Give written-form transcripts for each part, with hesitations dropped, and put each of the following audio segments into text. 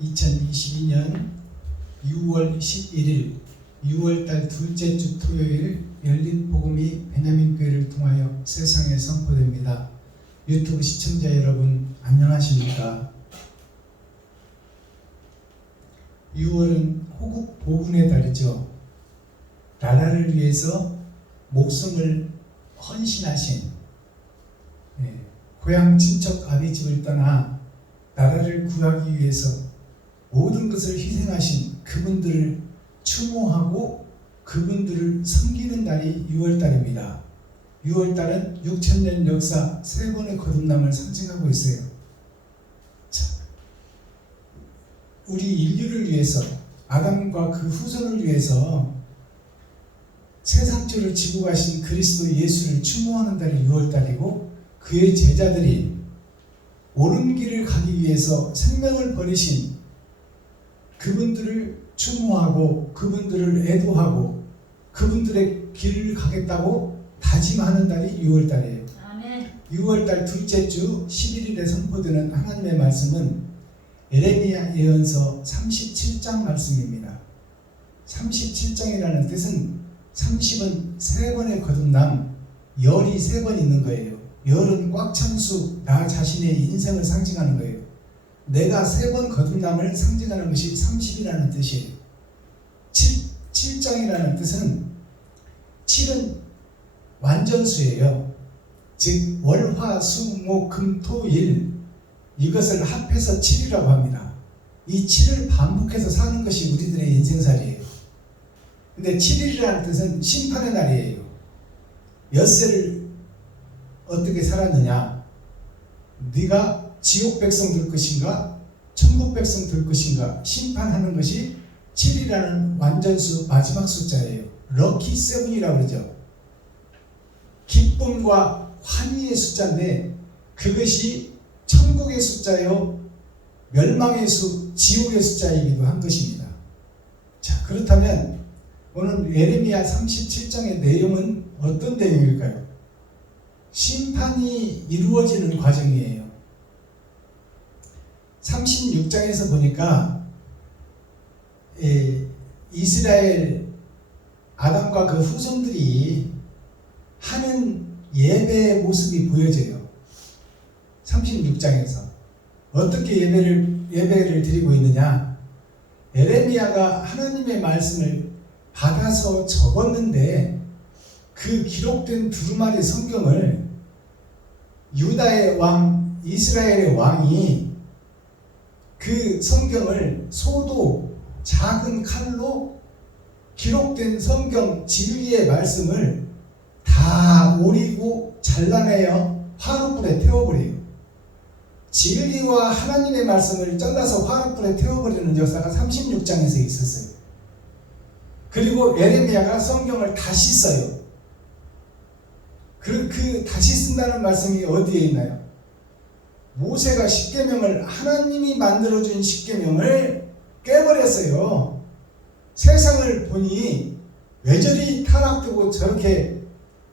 2022년 6월 11일 6월달 둘째 주 토요일 열린 복음이 베냐민교회를 통하여 세상에 선포됩니다. 유튜브 시청자 여러분 안녕하십니까? 6월은 호국 보훈의 달이죠. 나라를 위해서 목숨을 헌신하신 고향 친척 아비집을 떠나 나라를 구하기 위해서 모든 것을 희생하신 그분들을 추모하고 그분들을 섬기는 달이 6월달입니다. 6월달은 6000년 역사 세 번의 거듭남을 상징하고 있어요. 자, 우리 인류를 위해서 아담과 그 후손을 위해서 세상죄를 지고 가신 그리스도 예수를 추모하는 달이 6월달이고 그의 제자들이 옳은 길을 가기 위해서 생명을 버리신 그분들을 추모하고 그분들을 애도하고 그분들의 길을 가겠다고 다짐하는 달이 6월달이에요. 아멘. 6월달 둘째 주 11일에 선포되는 하나님의 말씀은 에레미야 예언서 37장 말씀입니다. 37장이라는 뜻은 30은 세 번의 거듭남, 열이 세 번 있는 거예요. 열은 꽉 찬 수, 나 자신의 인생을 상징하는 거예요. 내가 세 번 거듭남을 상징하는 것이 30이라는 뜻이에요. 7장이라는 뜻은 7은 완전수예요. 즉 월, 화, 수, 목, 금, 토, 일 이것을 합해서 7이라고 합니다. 이 7을 반복해서 사는 것이 우리들의 인생살이에요. 근데 7일이라는 뜻은 심판의 날이에요. 엿새를 어떻게 살았느냐? 네가 지옥 백성 될 것인가 천국 백성 될 것인가 심판하는 것이 7이라는 완전수 마지막 숫자예요. 럭키 세븐이라고 그러죠. 기쁨과 환희의 숫자인데 그것이 천국의 숫자요 멸망의 수, 지옥의 숫자이기도 한 것입니다. 자, 그렇다면 오늘 예레미야 37장의 내용은 어떤 내용일까요? 심판이 이루어지는 과정이에요. 36장에서 보니까 이스라엘 아담과 그 후손들이 하는 예배의 모습이 보여져요. 36장에서 어떻게 예배를 드리고 있느냐? 에레미야가 하나님의 말씀을 받아서 적었는데 그 기록된 두루마리 성경을 유다의 왕, 이스라엘의 왕이 그 성경을 소도 작은 칼로 기록된 성경 진리의 말씀을 다 오리고 잘라내어 화롯불에 태워버려요. 진리와 하나님의 말씀을 잘라서 화롯불에 태워버리는 역사가 36장에서 있었어요. 그리고 에레미야가 성경을 다시 써요. 그 다시 쓴다는 말씀이 어디에 있나요? 모세가 십계명을 하나님이 만들어준 십계명을 깨버렸어요. 세상을 보니 왜 저리 타락되고 저렇게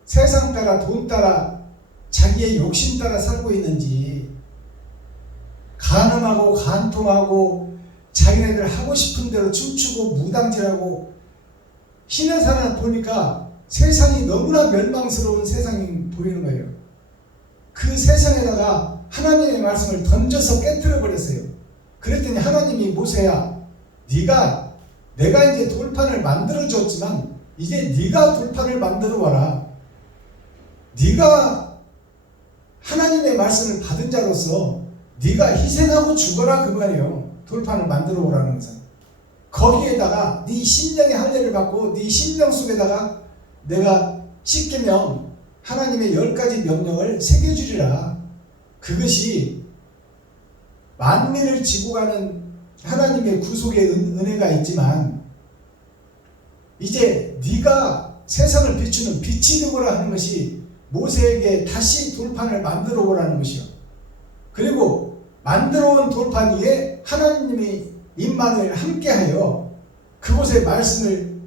세상 따라 돈 따라 자기의 욕심 따라 살고 있는지 간음하고 간통하고 자기네들 하고 싶은 대로 춤추고 무당질하고 신의 사람을 보니까 세상이 너무나 멸망스러운 세상이 보이는 거예요. 그 세상에다가 하나님의 말씀을 던져서 깨뜨려 버렸어요. 그랬더니 하나님이 모세야, 내가 이제 돌판을 만들어 줬지만 이제 네가 돌판을 만들어 와라. 네가 하나님의 말씀을 받은 자로서 네가 희생하고 죽어라 그 말이에요. 돌판을 만들어 오라는 것은. 거기에다가 네 심령의 할례를 받고 네 심령 속에다가 내가 십계명 하나님의 10가지 명령을 새겨주리라. 그것이 만민을 지고 가는 하나님의 구속의 은혜가 있지만 이제 네가 세상을 비추는 빛이 되고라 하는 것이 모세에게 다시 돌판을 만들어 오라는 것이요. 그리고 만들어 온 돌판 위에 하나님이 임만을 함께하여 그곳에 말씀을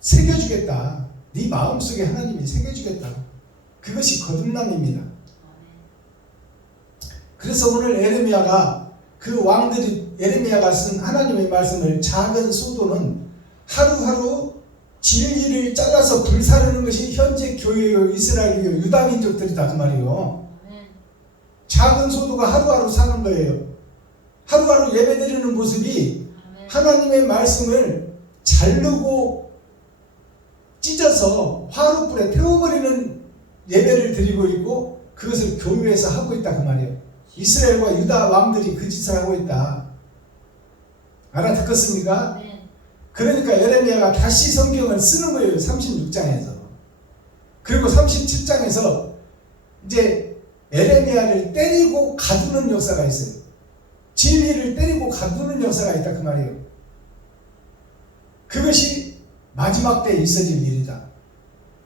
새겨주겠다. 네 마음속에 하나님이 새겨주겠다. 그것이 거듭남입니다. 그래서 오늘 에레미야가 그 왕들이 예레미야가 쓴 하나님의 말씀을 작은 소도는 하루하루 진리를 잘라서 불사르는 것이 현재 교회요, 이스라엘이요, 유다 민족들이다 그 말이에요. 작은 소도가 하루하루 사는 거예요. 하루하루 예배드리는 모습이 하나님의 말씀을 자르고 찢어서 화로불에 태워버리는 예배를 드리고 있고 그것을 교회에서 하고 있다 그 말이에요. 이스라엘과 유다 왕들이 그 짓을 하고 있다. 알아듣겠습니까? 그러니까 예레미야가 다시 성경을 쓰는 거예요. 36장에서. 그리고 37장에서 이제 예레미야를 때리고 가두는 역사가 있어요. 진리를 때리고 가두는 역사가 있다 그 말이에요. 그것이 마지막 때에 있어질 일이다.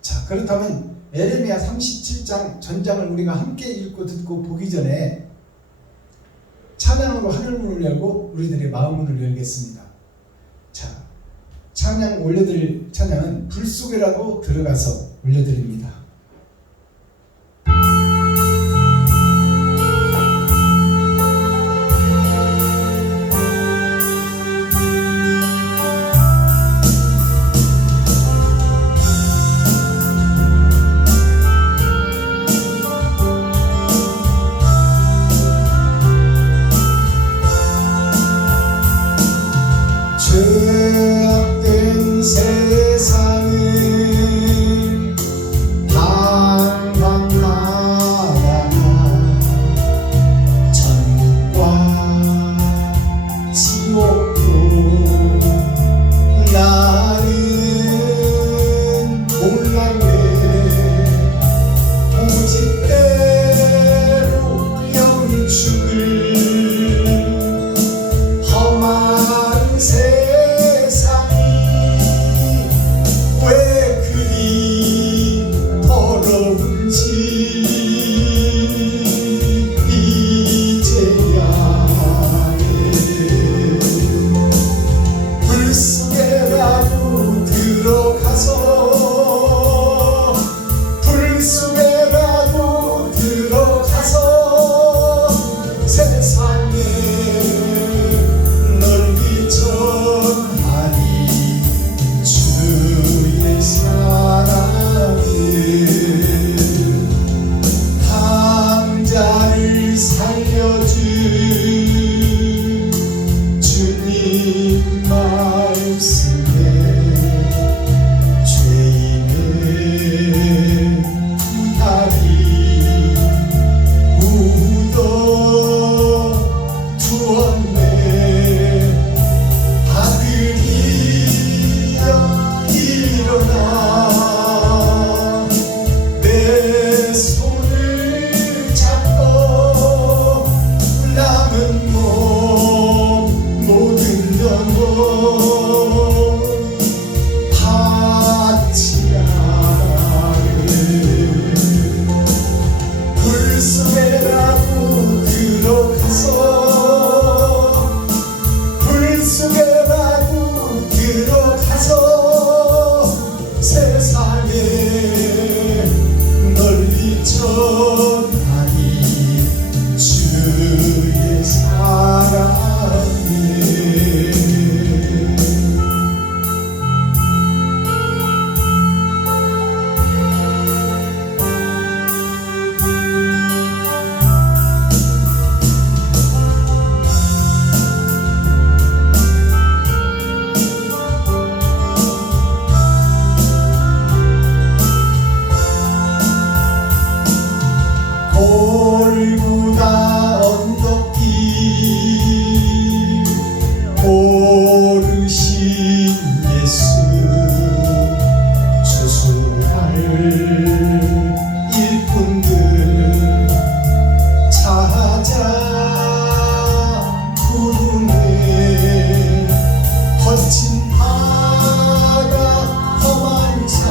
자, 그렇다면 예레미야 37장 전장을 우리가 함께 읽고 듣고 보기 전에 찬양으로 하늘문을 열고 우리들의 마음문을 열겠습니다. 자, 찬양 올려드릴 찬양은 불 속에라도 들어가서 올려드립니다. 죄악된 세상을 방황하다가 천국과 지옥도 나는 몰랐네. 오직 때로 영축을 험한 세상이 왜 그리 더러운지 이제야 해. 불 속에라도 들어가서 불 속에라도 들어가서 세상에 널리 전하니 주의 사랑을 강자를 살려준 주님 말씀에 죄인의 다리 묻어 두었네. 아들이여 일어나 내 손을 잡고 남은 몸 모든 영혼 바치라네. 불 속에라도 들어가서 불 속에라도 들어가서 세상에 널리 전하니 주의 사랑을 골고다 언덕길 고르신 예수 추수할 일꾼들 찾아 부르네. 거친 바다 험한 산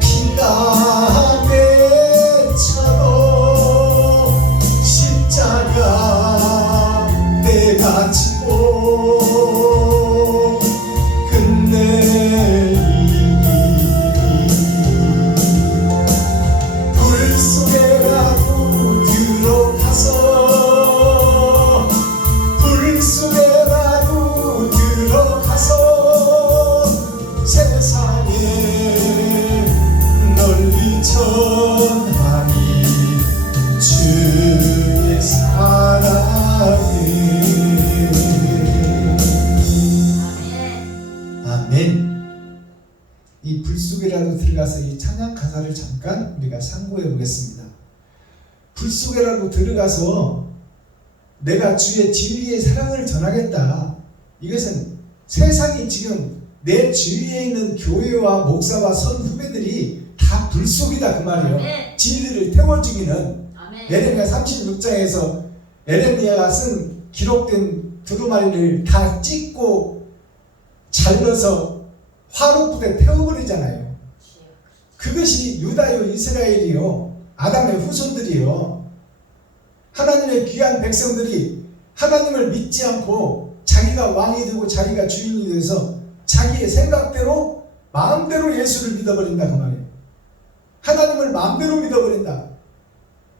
피가 내처럼 십자가 내가 지고 끝내 불 속에라도 들어가서 말씀을 잠깐 우리가 상고해 보겠습니다. 불 속에라도 들어가서 내가 주의 진리의 사랑을 전하겠다. 이것은 세상이 지금 내 주위에 있는 교회와 목사와 선후배들이 다 불 속이다 그 말이에요. 아멘. 진리를 태워주기는 아멘. 에레미야 36장에서 에레미야가 쓴 기록된 두루마리를 다 찢고 잘라서 화로불에 태워버리잖아요. 그것이 유다요 이스라엘이요 아담의 후손들이요 하나님의 귀한 백성들이 하나님을 믿지 않고 자기가 왕이 되고 자기가 주인이 돼서 자기의 생각대로 마음대로 예수를 믿어버린다 그 말이에요. 하나님을 마음대로 믿어버린다.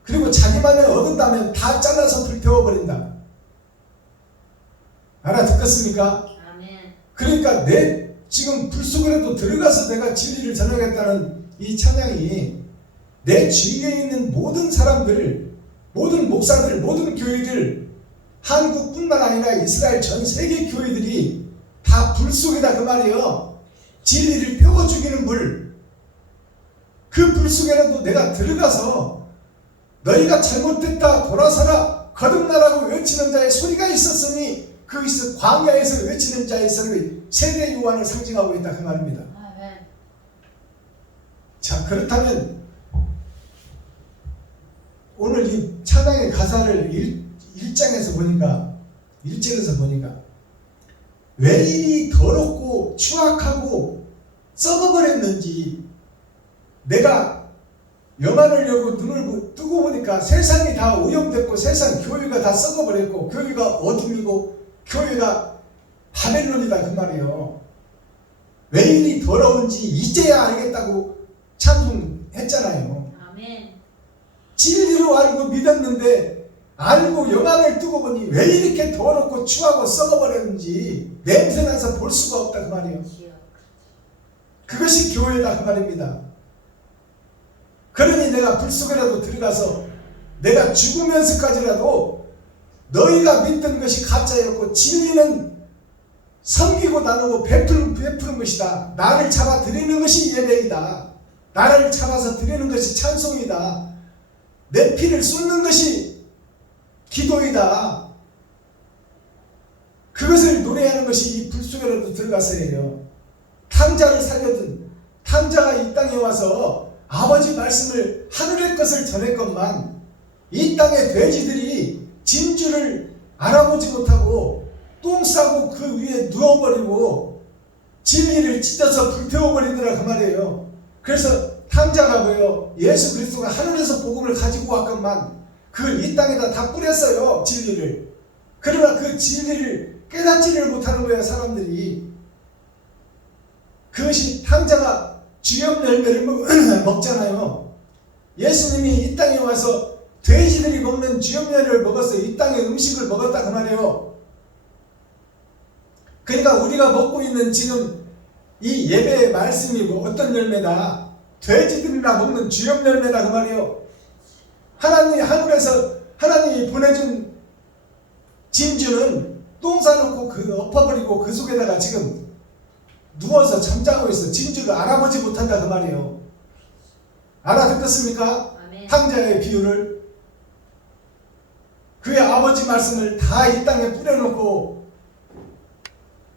그리고 자기만을 얻은다면 다 잘라서 불태워버린다. 알아듣겠습니까? 아멘. 그러니까 내 지금 불 속에라도 들어가서 내가 진리를 전하겠다는 이 찬양이 내 주위에 있는 모든 사람들, 모든 목사들, 모든 교회들, 한국뿐만 아니라 이스라엘 전 세계 교회들이 다 불 속이다 그 말이에요. 진리를 태워 죽이는 불. 그 불 속에라도 내가 들어가서 너희가 잘못됐다 돌아서라 거듭나라고 외치는 자의 소리가 있었으니 그것은 광야에서 외치는 자의 소리 세대 요한을 상징하고 있다 그 말입니다. 아멘. 자, 그렇다면 오늘 이 찬양의 가사를 1장에서 보니까 왜 이리 더럽고 추악하고 썩어버렸는지 내가 염하려고 눈을 뜨고 보니까 세상이 다 오염됐고 세상 교회가 다 썩어버렸고 교회가 어둠이고 교회가 바벨론이다 그 말이에요. 왜 이리 더러운지 이제야 알겠다고 찬송했잖아요. 아멘. 진리로 알고 믿었는데 알고 영안을 뜨고 보니 왜 이렇게 더럽고 추하고 썩어버렸는지 냄새나서 볼 수가 없다 그 말이에요. 그것이 교회다 그 말입니다. 그러니 내가 불 속에라도 들어가서 내가 죽으면서까지라도 너희가 믿던 것이 가짜였고 진리는 섬기고 나누고 베푸는 것이다. 나를 잡아 드리는 것이 예배이다. 나를 잡아서 드리는 것이 찬송이다. 내 피를 쏟는 것이 기도이다. 그것을 노래하는 것이 이 불 속에라도 들어가서 해요. 탕자를 살려둔 탕자가 이 땅에 와서 아버지 말씀을 하늘의 것을 전했건만 이 땅의 돼지들이 진주를 알아보지 못하고 똥 싸고 그 위에 누워버리고 진리를 찢어서 불태워버리더라 그 말이에요. 그래서 탕자가 뭐예요? 예수 그리스도가 하늘에서 복음을 가지고 왔건만 그걸 이 땅에다 다 뿌렸어요. 진리를. 그러나 그 진리를 깨닫지를 못하는 거예요. 사람들이. 그것이 탕자가 주염 열매를 먹잖아요. 예수님이 이 땅에 와서 돼지들이 먹는 주염 열매를 먹었어요. 이 땅의 음식을 먹었다 그 말이에요. 그러니까 우리가 먹고 있는 지금 이 예배의 말씀이 뭐 어떤 열매다? 돼지들이나 먹는 주염 열매다 그 말이에요. 하나님이 하늘에서 하나님이 보내준 진주는 똥 싸놓고 그 엎어버리고 그 속에다가 지금 누워서 잠자고 있어. 진주를 알아보지 못한다 그 말이에요. 알아듣겠습니까? 아멘. 탕자의 비유를. 그의 아버지 말씀을 다 이 땅에 뿌려놓고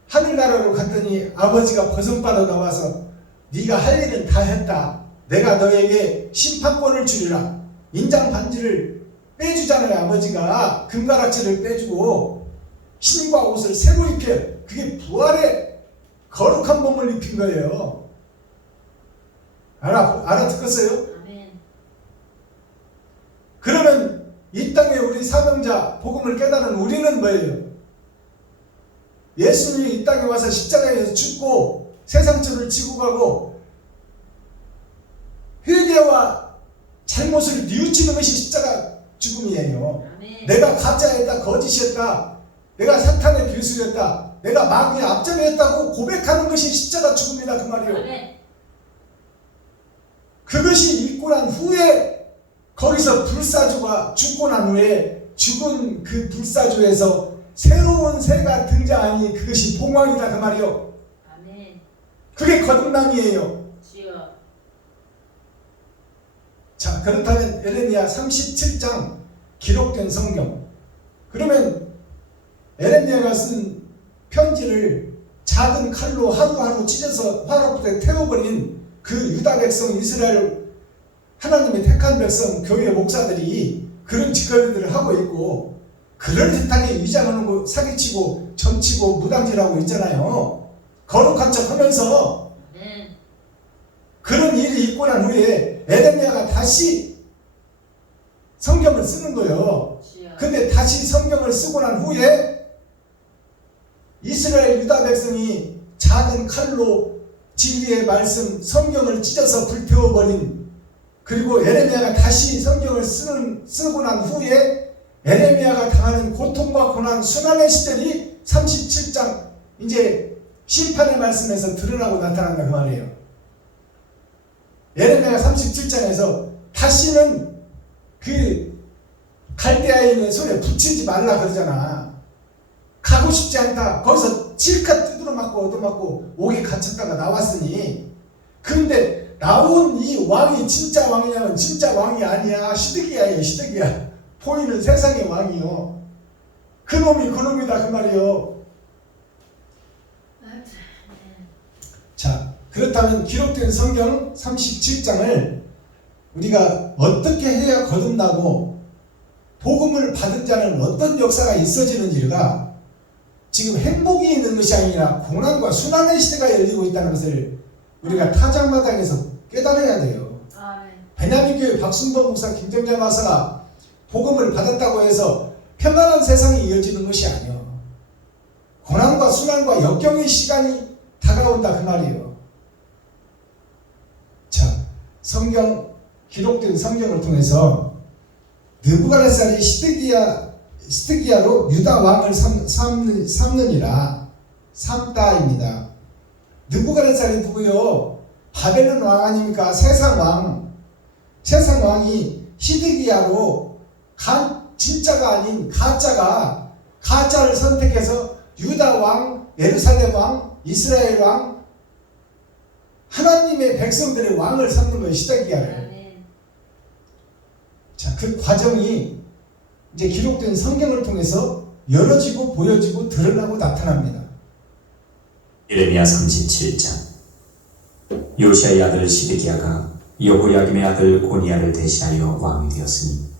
하늘나라로 갔더니 아버지가 버선바로 나와서 네가 할 일은 다 했다. 내가 너에게 심판권을 주리라. 인장 반지를 빼주잖아요. 아버지가 금가락지를 빼주고 신과 옷을 새로 입혀. 그게 부활의 거룩한 몸을 입힌 거예요. 알아듣겠어요? 아멘. 그러면 이 땅에 우리 사명자 복음을 깨달은 우리는 뭐예요? 예수님이 이 땅에 와서 십자가에서 죽고 세상처를 지고 가고 회개와 잘못을 뉘우치는 것이 십자가 죽음이에요. 아멘. 내가 가짜였다, 거짓이었다, 내가 사탄의 교수였다, 내가 마귀의 앞잡이였다고 고백하는 것이 십자가 죽음이다 그 말이에요. 아멘. 그것이 있고 난 후에 거기서 불사조가 죽고 난 후에 죽은 그 불사조에서 새로운 새가 등장하니 그것이 봉황이다 그 말이요. 아멘. 그게 거듭남이에요. 주여. 자, 그렇다면 에레미야 37장 기록된 성경, 그러면 에레미야가 쓴 편지를 작은 칼로 하루하루 찢어서 화로불에 태워버린 그 유다 백성, 이스라엘 하나님의 택한 백성, 교회 목사들이 그런 짓거리들을 하고 있고, 그럴듯하게 위장하고 사기치고 점치고 무당질하고 있잖아요. 거룩한 척 하면서. 그런 일이 있고 난 후에 에레미야가 다시 성경을 쓰는 거예요. 근데 다시 성경을 쓰고 난 후에 이스라엘 유다 백성이 작은 칼로 진리의 말씀 성경을 찢어서 불태워버린, 그리고 에레미야가 다시 성경을 쓰고 난 후에 에레미야가 당하는 고통과 고난, 수난의 시절이 37장 이제 심판의 말씀에서 드러나고 나타난다 그 말이에요. 에레미야가 37장에서 다시는 그 갈대아인의 손에 붙이지 말라 그러잖아. 가고 싶지 않다. 거기서 실컷 두드러 맞고 얻어맞고 옥에 갇혔다가 나왔으니. 그런데 나온 이 왕이 진짜 왕이냐면 진짜 왕이 아니야. 시드기야예요. 시드기야. 보이는 세상의 왕이요. 그놈이 그놈이다 그 말이요. 자, 그렇다면 기록된 성경 37장을 우리가 어떻게 해야 거듭나고 복음을 받은 자는 어떤 역사가 있어지는지가 지금 행복이 있는 것이 아니라 고난과 순환의 시대가 열리고 있다는 것을 우리가 타작마당에서 깨달아야 돼요. 베냐민 교회 박순범 목사, 김정자 마사가 복음을 받았다고 해서 평안한 세상이 이어지는 것이 아니에요. 고난과 순환과 역경의 시간이 다가온다 그 말이에요. 자, 성경, 기록된 성경을 통해서 느부갓네살이 시드기야로 유다 왕을 삼느니라. 삼다입니다. 느부갓네살이 누구요? 바벨론 왕 아닙니까? 세상 왕. 세상 왕이 시드기야로 진짜가 아닌 가짜를 선택해서 유다 왕, 예루살렘 왕, 이스라엘 왕, 하나님의 백성들의 왕을 삼는 거예요. 시드기야를. 자, 그 과정이 이제 기록된 성경을 통해서 열어지고 보여지고 드러나고 나타납니다. 예레미야 37장. 요시아의 아들 시드기야가 여호야김의 아들 고니야를 대신하여 왕이 되었으니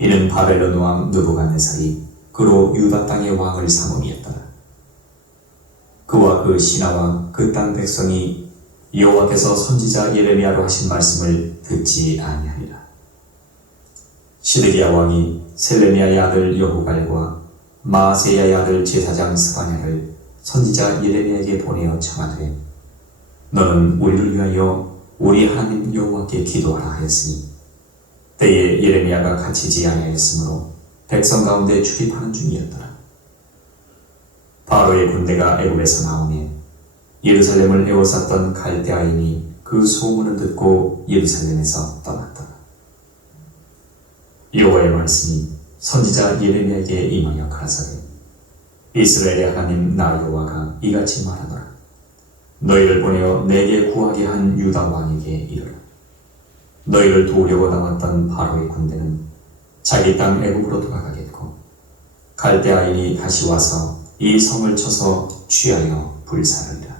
이는 바벨론 왕 느부갓네살이 그로 유다 땅의 왕을 삼음이었더라. 그와 그 신하와 그 땅 백성이 여호와께서 선지자 예레미야로 하신 말씀을 듣지 아니하니라. 시드기야 왕이 셀레미야의 아들 여호갈과 마아세야의 아들 제사장 스바냐를 선지자 예레미야에게 보내어 청하되 너는 우리를 위하여 우리 하나님 여호와께 기도하라 하였으니 때에 예레미야가 갇히지 아니하였으므로 백성 가운데 출입하는 중이었더라. 바로의 군대가 애굽에서 나오매 예루살렘을 에워쌌던 갈대아인이 그 소문을 듣고 예루살렘에서 떠났더라. 여호와의 말씀이 선지자 예레미야에게 임하여 가라사대 이스라엘의 하나님 나 여호와가 이같이 말하노라. 너희를 보내어 내게 구하게 한 유다 왕에게 이르라. 너희를 도우려고 나왔던 바로의 군대는 자기 땅 애굽으로 돌아가겠고 갈대아인이 다시 와서 이 성을 쳐서 취하여 불사르리라.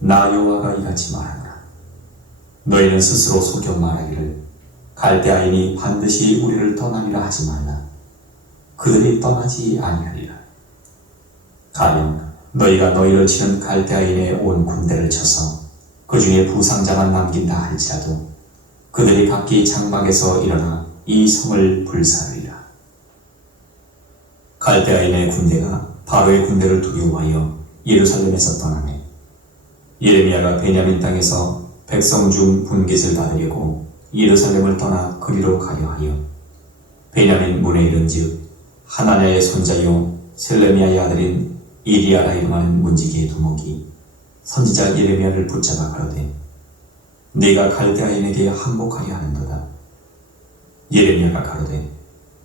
나 여호와가 이같이 말하노라. 너희는 스스로 속여 말하기를 갈대아인이 반드시 우리를 떠나리라 하지 말라. 그들이 떠나지 아니하리라. 가령 너희가 너희를 치는 갈대아인의 온 군대를 쳐서 그 중에 부상자만 남긴다 할지라도 그들이 각기 장막에서 일어나 이 성을 불사르리라. 갈대아인의 군대가 바로의 군대를 두려워하여 예루살렘에서 떠나매 예레미야가 베냐민 땅에서 백성 중 분깃을 받으려고 예루살렘을 떠나 그리로 가려 하여 베냐민 문에 이른즉 하나냐의 손자요 셀레미야의 아들인 이리야라 이름하는 문지기의 두목이 선지자 예레미야를 붙잡아 가로되 네가 갈대아인에게 항복하려 하는도다. 예레미야가 가로되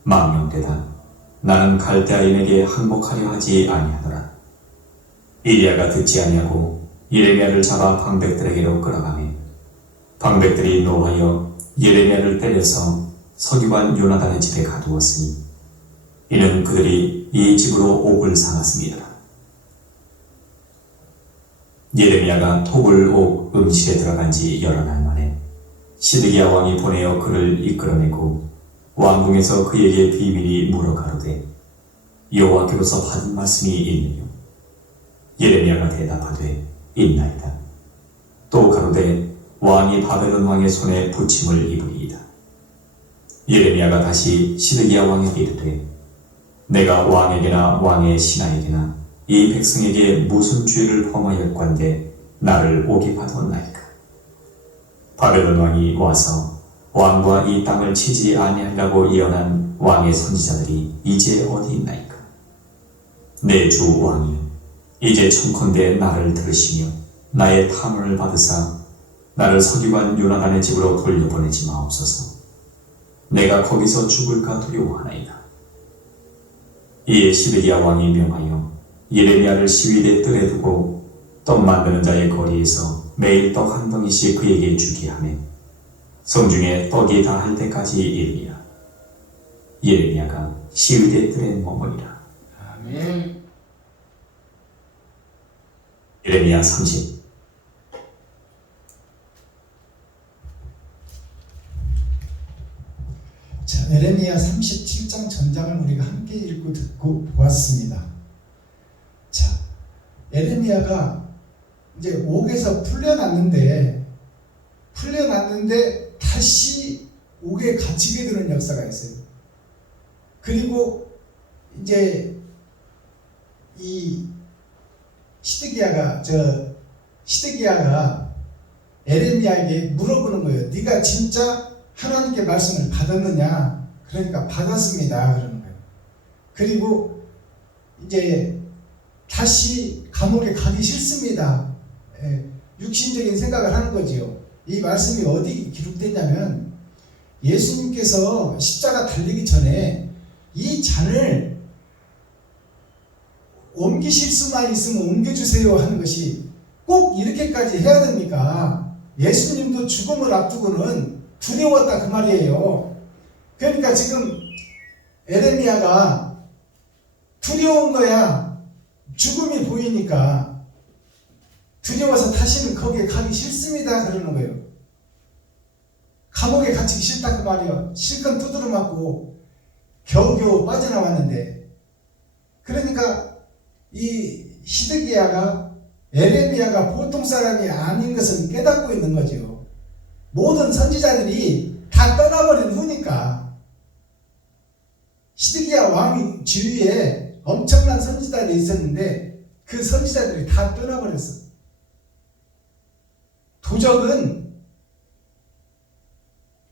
망령되다. 나는 갈대아인에게 항복하려 하지 아니하노라. 이리야가 듣지 아니하고 예레미야를 잡아 방백들에게로 끌어가매 방백들이 노하여 예레미야를 때려서 서기관 요나단의 집에 가두었으니 이는 그들이 이 집으로 옥을 삼았습니다. 예레미야가 톱을 옥 음실에 들어간 지 여러 날 만에 시드기야 왕이 보내어 그를 이끌어내고 왕궁에서 그에게 비밀이 물어 가로되 여호와께로서 받은 말씀이 있느뇨? 예레미야가 대답하되 있나이다. 또 가로되 왕이 바벨론 왕의 손에 부침을 입으리이다. 예레미야가 다시 시드기야 왕에게 이르되 내가 왕에게나 왕의 신하에게나 이 백성에게 무슨 죄를 범하였건대 나를 오게 하였나이까? 바벨론 왕이 와서 왕과 이 땅을 치지 아니하리라고 예언한 왕의 선지자들이 이제 어디 있나이까? 내 주 왕이여, 이제 청컨대 나를 들으시며 나의 탄원을 받으사 나를 서기관 요나단의 집으로 돌려보내지 마옵소서. 내가 거기서 죽을까 두려워하나이다. 이에 시드기야 왕이 명하여 예레미야를 시위대 뜰에 두고 떡 만드는 자의 거리에서 매일 떡 한 덩이씩 그에게 주게 하매 성중에 떡이 다할 때까지 이르니라. 예레미야가 시위대 뜰에 머무니라. 아멘. 예레미야 30. 자, 예레미야 37장 전장을 우리가 함께 읽고 듣고 보았습니다. 자, 예레미야가 이제 옥에서 풀려났는데 다시 옥에 갇히게 되는 역사가 있어요. 그리고 이제 이 시드기야가 예레미야에게 물어보는 거예요. 네가 진짜 하나님께 말씀을 받았느냐? 그러니까 받았습니다. 그러는 거예요. 그리고 이제 다시 감옥에 가기 싫습니다. 육신적인 생각을 하는 거지요. 이 말씀이 어디 기록됐냐면 예수님께서 십자가 달리기 전에 이 잔을 옮기실 수만 있으면 옮겨주세요 하는 것이 꼭 이렇게까지 해야 됩니까? 예수님도 죽음을 앞두고는 두려웠다 그 말이에요. 그러니까 지금 예레미야가 두려운 거야. 죽음이 보이니까 두려워서 다시는 거기에 가기 싫습니다 그러는 거예요. 감옥에 갇히기 싫다 그 말이에요. 실컷 두드려 맞고 겨우겨우 빠져나왔는데, 그러니까 이 시드기야가 예레미야가 보통 사람이 아닌 것을 깨닫고 있는 거죠. 모든 선지자들이 다 떠나버린 후니까. 시드기야 왕 주위에 엄청난 선지자들이 있었는데 그 선지자들이 다 떠나버렸어. 도적은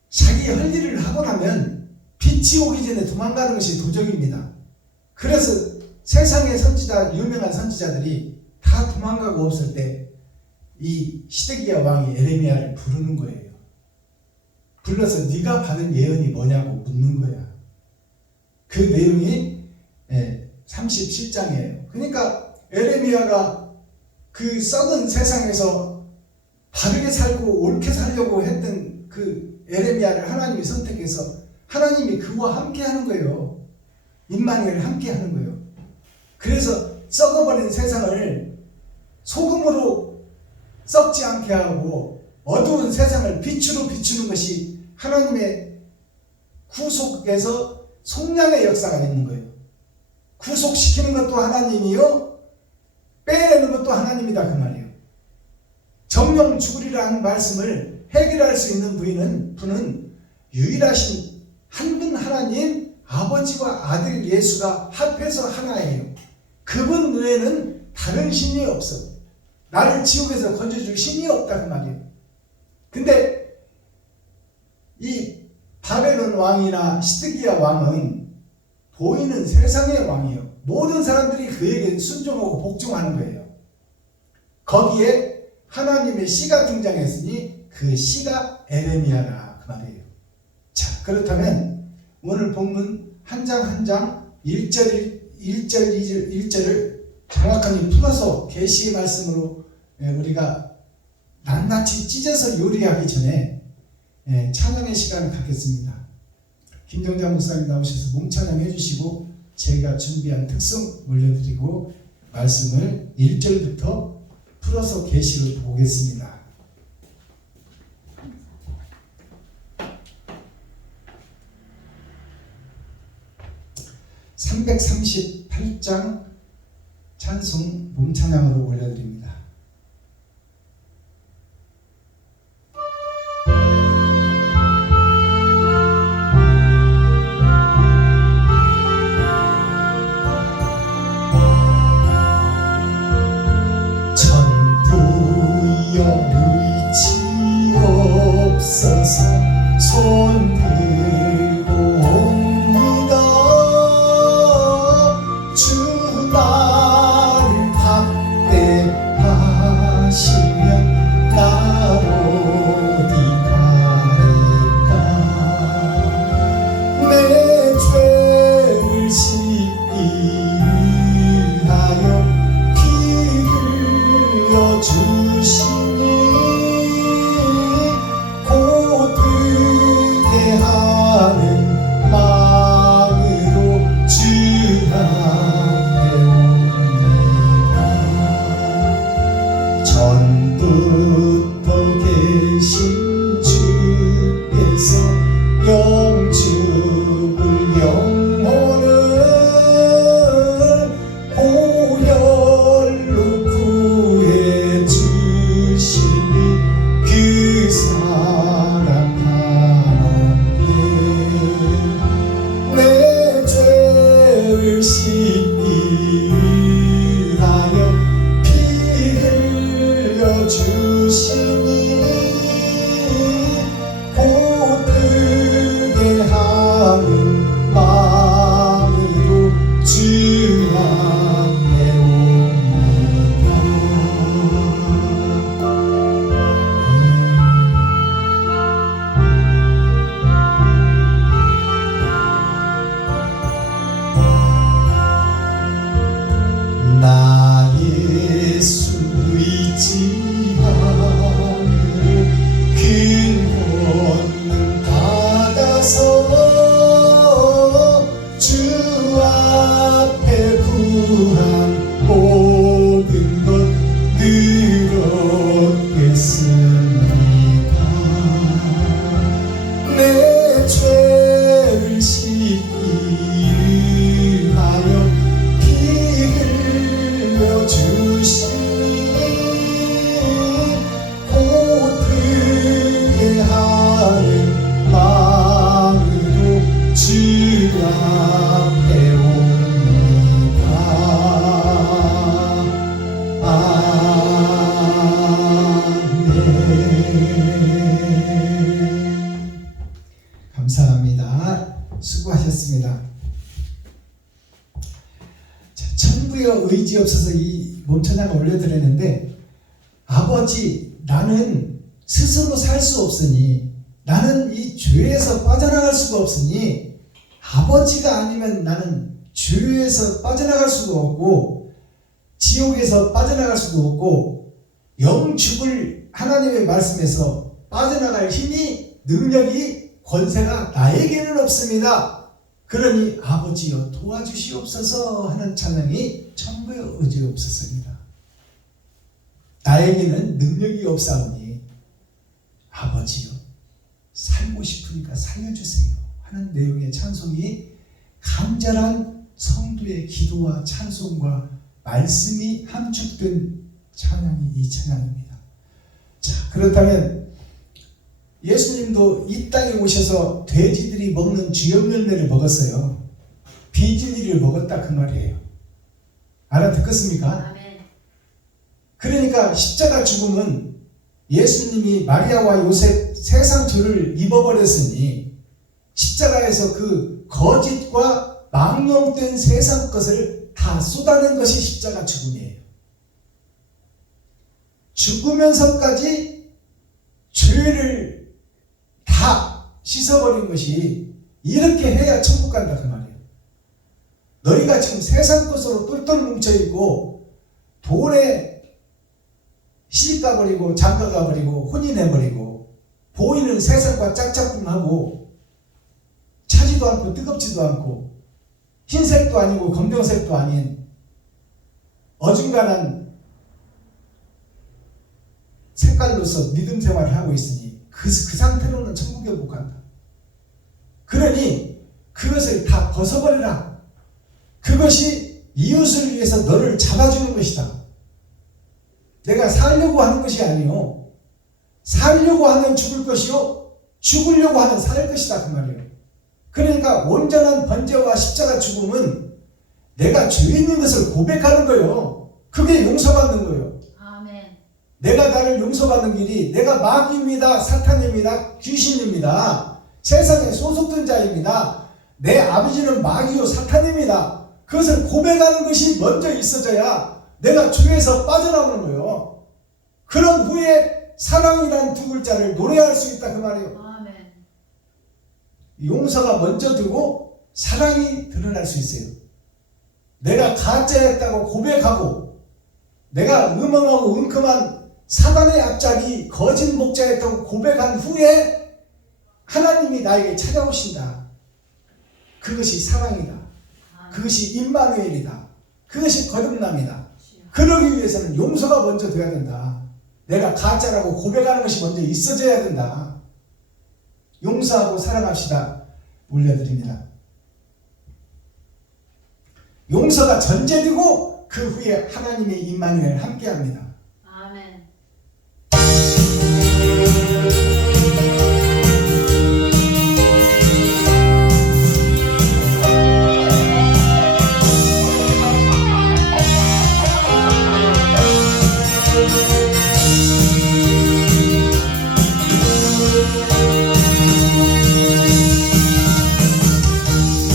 자기 할 일을 하고 나면 빛이 오기 전에 도망가는 것이 도적입니다. 그래서 세상의 선지자, 유명한 선지자들이 다 도망가고 없을 때 이 시드기야 왕이 예레미야를 부르는 거예요. 불러서 네가 받은 예언이 뭐냐고 묻는 거야. 그 내용이 37장이에요. 그러니까 예레미야가 그 썩은 세상에서 바르게 살고 옳게 살려고 했던 그 예레미야를 하나님이 선택해서 하나님이 그와 함께 하는 거예요. 임마누엘 함께 하는 거예요. 그래서 썩어버린 세상을 소금으로 썩지 않게 하고 어두운 세상을 빛으로 비추는 것이 하나님의 구속에서 속량의 역사가 있는 거예요. 구속시키는 것도 하나님이요, 빼내는 것도 하나님이다 그 말이에요. 정령 죽으리라는 말씀을 해결할 수 있는 분은 유일하신 한 분 하나님 아버지와 아들 예수가 합해서 하나예요. 그분 외에는 다른 신이 없어. 나를 지옥에서 건져줄 신이 없다 그 말이에요. 근데 이 바벨론 왕이나 시드기야 왕은 보이는 세상의 왕이에요. 모든 사람들이 그에게 순종하고 복종하는 거예요. 거기에 하나님의 씨가 등장했으니 그 씨가 예레미야라 그 말이에요. 자, 그렇다면 오늘 본문 한 장 한 장 1절 2절을 정확하게 풀어서 계시의 말씀으로 우리가 낱낱이 찢어서 요리하기 전에 찬양의 시간을 갖겠습니다. 김정장 목사님 나오셔서 몸찬양 해주시고 제가 준비한 특송 올려드리고 말씀을 1절부터 풀어서 계시를 보겠습니다. 338장 찬송 몸찬양으로 올려드립니다. 전부여 의지없어서 손 들고 옵니다. 주 나를 박대하시면 나 어디 갈까. 내 죄를 씻기 위하여 피 흘려 주시니 고들게 하는 마음으로 주 앞에 옵니다. 전부터 계신 주께서 영죽을 영혼을 보혈로 구해주시니 그 사랑 한없네. 내 죄를 씻기 위하여 피 흘려 주시니 고들게 하는 마음으로 주 앞에 옵니다. 나 예수 의지함으로 근원을 받아서 주 앞에 구한 모든 것 늘었겠습니다. 내 죄를 씻기 위하여 피 흘려 주시니 고들게 하는 마음으로 주 앞에 옵니다. 아멘. 감사합니다. 수고하셨습니다. 자, 천부여 의지 없어서 이 몸찬양을 올려드렸는데, 아버지, 나는 스스로 살 수 없으니, 나는 이 죄에서 빠져나갈 수가 없으니, 아버지가 아니면 나는 죄에서 빠져나갈 수도 없고 지옥에서 빠져나갈 수도 없고 영죽을 하나님의 말씀에서 빠져나갈 힘이, 능력이, 권세가 나에게는 없습니다. 그러니 아버지여 도와주시옵소서 하는 찬양이 천부의 의지 없었습니다. 나에게는 능력이 없사오니 아버지여 살고 싶으니까 살려주세요 하는 내용의 찬송이 간절한 성도의 기도와 찬송과 말씀이 함축된 찬양이 이 찬양입니다. 자, 그렇다면 예수님도 이 땅에 오셔서 돼지들이 먹는 주염 열매를 먹었어요. 비진리를 먹었다 그 말이에요. 알아듣겠습니까? 그러니까 십자가 죽음은 예수님이 마리아와 요셉 세상 죄를 입어버렸으니 십자가에서 그 거짓과 망령된 세상 것을 다 쏟아낸 것이 십자가 죽음이에요. 죽으면서까지 죄를 다 씻어버린 것이, 이렇게 해야 천국 간다 그 말이에요. 너희가 지금 세상 것으로 똘똘 뭉쳐있고 돈에 시집가버리고 장가가버리고 혼인해버리고 보이는 세상과 짝짝꿍하고 차지도 않고 뜨겁지도 않고 흰색도 아니고 검정색도 아닌 어중간한 색깔로서 믿음 생활을 하고 있으니 그 상태로는 천국에 못 간다. 그러니 그것을 다 벗어버리라. 그것이 이웃을 위해서 너를 잡아주는 것이다. 내가 살려고 하는 것이 아니요, 살려고 하면 죽을 것이요 죽으려고 하면 살 것이다, 그 말이에요. 그러니까 온전한 번제와 십자가 죽음은 내가 죄인인 것을 고백하는 거예요. 그게 용서받는 거예요. 아멘. 내가 나를 용서받는 길이 내가 마귀입니다, 사탄입니다, 귀신입니다, 세상에 소속된 자입니다, 내 아버지는 마귀요 사탄입니다. 그것을 고백하는 것이 먼저 있어져야 내가 죄에서 빠져나오는 거예요. 그런 후에 사랑이라는 두 글자를 노래할 수 있다, 그 말이에요. 아멘. 용서가 먼저 되고 사랑이 드러날 수 있어요. 내가 가짜였다고 고백하고 내가 음험하고 은큼한 사단의 앞잡이 거짓 목자였다고 고백한 후에 하나님이 나에게 찾아오신다. 그것이 사랑이다. 그것이 임마누엘이다. 그것이 거듭남이다. 그러기 위해서는 용서가 먼저 돼야 된다. 내가 가짜라고 고백하는 것이 먼저 있어져야 된다. 용서하고 사랑합시다. 올려드립니다. 용서가 전제되고 그 후에 하나님의 임마누엘 함께합니다. 아멘.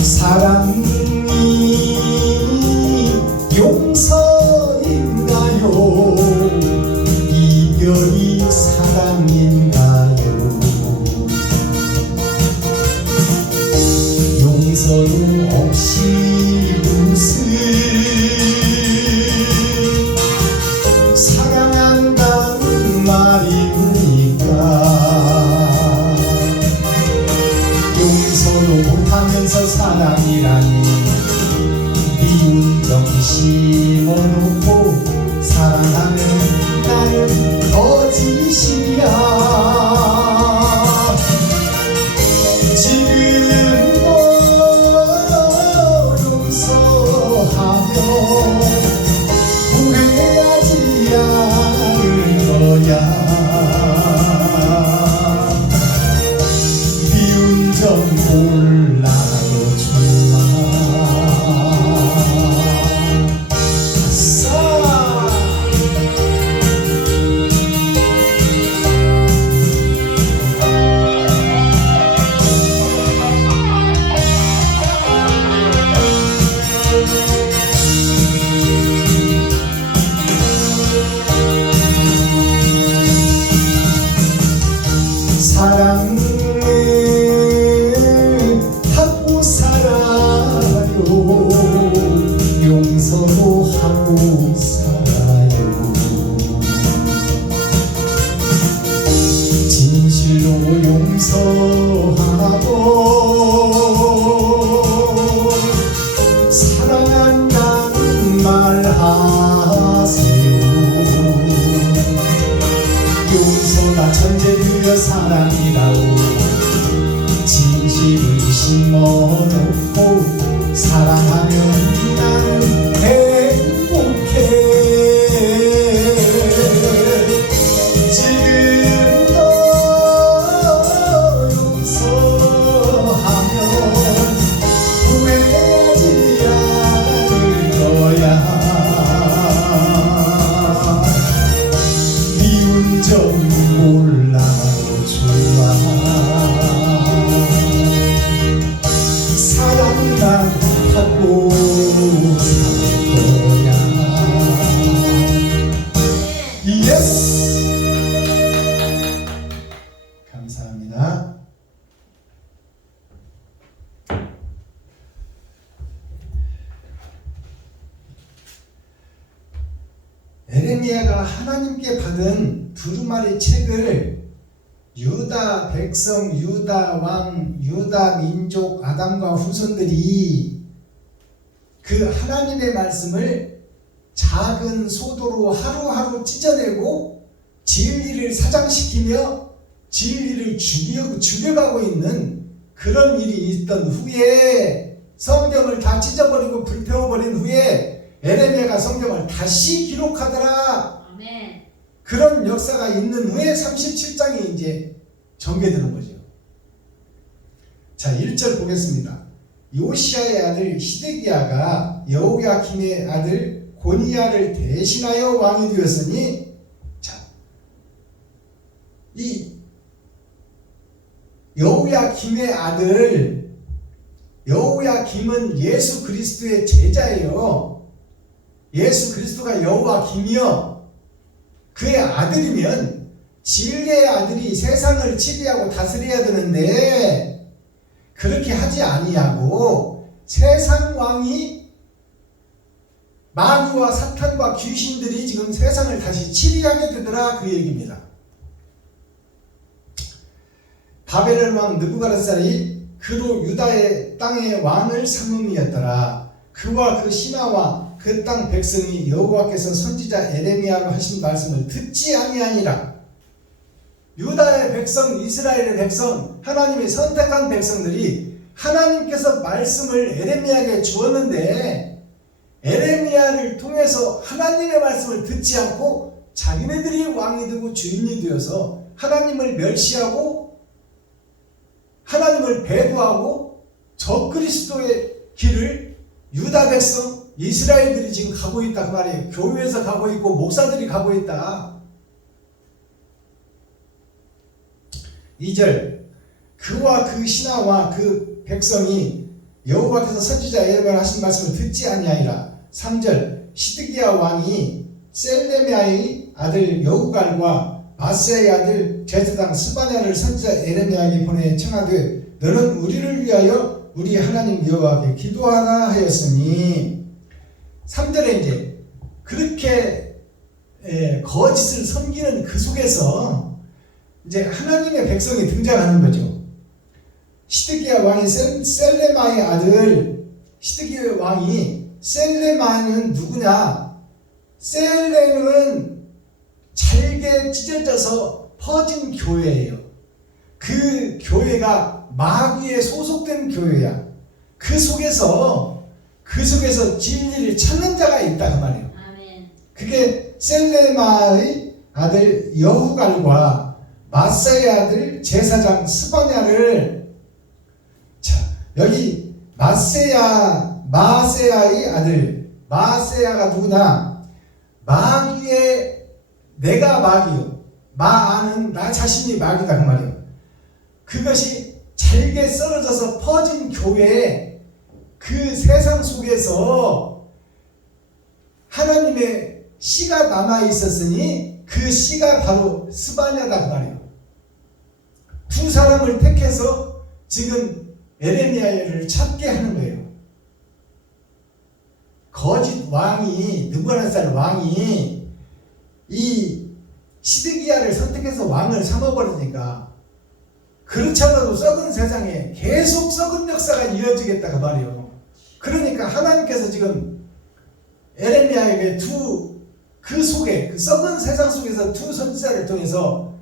사랑이 용서인가요? 이별이 사랑인가요? 용서도 없이 무슨 사랑한다는 말입니까? 용서도 못하면서 사랑이라니 미운 정심어 놓고 사랑하는 나는 거짓이야. 지금도 용서하며 후회하지 않을 거야. 미운 점 몰라도 좋아. 아싸. 사랑을 하고 살아요. 용서도 하고 살아요. 진실로 용서하고 사랑한다는 말 하세요. 용서가 전제되어 사랑이라고 진실을 심어놓고 사랑하면 나는 행복해. 지금도 용서하면 후회하지 않을 거야. 미운 점 몰라도 좋아. 사랑만 하고 살 거야. 예스. 감사합니다. 에레미야가 하나님께 받은 두루마리 책을 유다 백성, 유다 왕, 유다 민족, 아담과 후손들이 그 하나님의 말씀을 작은 소도로 하루하루 찢어내고 진리를 사장시키며 진리를 죽여가고 있는 그런 일이 있던 후에 성경을 다 찢어버리고 불태워버린 후에 에레미야가 성경을 다시 기록하더라. 아멘. 그런 역사가 있는 후에 37장이 이제 전개되는 거죠. 자, 1절 보겠습니다. 요시야의 아들 시드기야가 여호야김의 아들 고니야를 대신하여 왕이 되었으니, 자, 이 여호야김의 아들, 여호야김은 예수 그리스도의 제자예요. 예수 그리스도가 여호야김이요. 그의 아들이면 진리의 아들이 세상을 치리하고 다스려야 되는데 그렇게 하지 아니하고 세상 왕이 마귀와 사탄과 귀신들이 지금 세상을 다시 치리하게 되더라, 그 얘기입니다. 바벨론 왕 느부갓네살이 그로 유다의 땅의 왕을 삼음이었더라. 그와 그 신하와 그 땅 백성이 여호와께서 선지자 에레미야로 하신 말씀을 듣지 아니하니라. 유다의 백성, 이스라엘의 백성, 하나님이 선택한 백성들이 하나님께서 말씀을 에레미야에게 주었는데 에레미야를 통해서 하나님의 말씀을 듣지 않고 자기네들이 왕이 되고 주인이 되어서 하나님을 멸시하고 하나님을 배도하고 적그리스도의 길을 유다 백성, 이스라엘들이 지금 가고 있다 그 말이에요. 교회에서 가고 있고 목사들이 가고 있다. 2절, 그와 그 신하와 그 백성이 여호와께서 선지자 에레미야로 하신 말씀을 듣지 아니하니라. 3절, 시드기야 왕이 셀레미야의 아들 여후갈과 마세야의 아들 제사장 스바냐를 선지자 에레미야에게 보내 청하되 너는 우리를 위하여 우리 하나님 여호와께 기도하라 하였으니, 3절에 이제 그렇게 거짓을 섬기는 그 속에서 이제 하나님의 백성이 등장하는 거죠. 시드기야 왕이 셀레마의 아들, 시드기야 왕이, 셀레마는 누구냐? 셀레는 잘게 찢어져서 퍼진 교회예요. 그 교회가 마귀에 소속된 교회야. 그 속에서 진리를 찾는 자가 있다 그 말이에요. 아멘. 그게 셀레마의 아들 여후갈과 마사의 아들 제사장 스바냐를, 자, 여기 마세야의 아들, 마세야가 누구냐? 마귀의, 내가 마귀요, 마아는 나 자신이 마귀다 그 말이에요. 그것이 잘게 썰어져서 퍼진 교회에 그 세상 속에서 하나님의 씨가 남아 있었으니 그 씨가 바로 스바냐다 그 말이에요. 두 사람을 택해서 지금 에레미야를 찾게 하는 거예요. 거짓 왕이, 느부갓네살 왕이 이 시드기야를 선택해서 왕을 삼아버리니까 그렇지 않아도 썩은 세상에 계속 썩은 역사가 이어지겠다 그 말이에요. 그러니까 하나님께서 지금 에레미야에게 그 속에, 그 썩은 세상 속에서 두 선지자를 통해서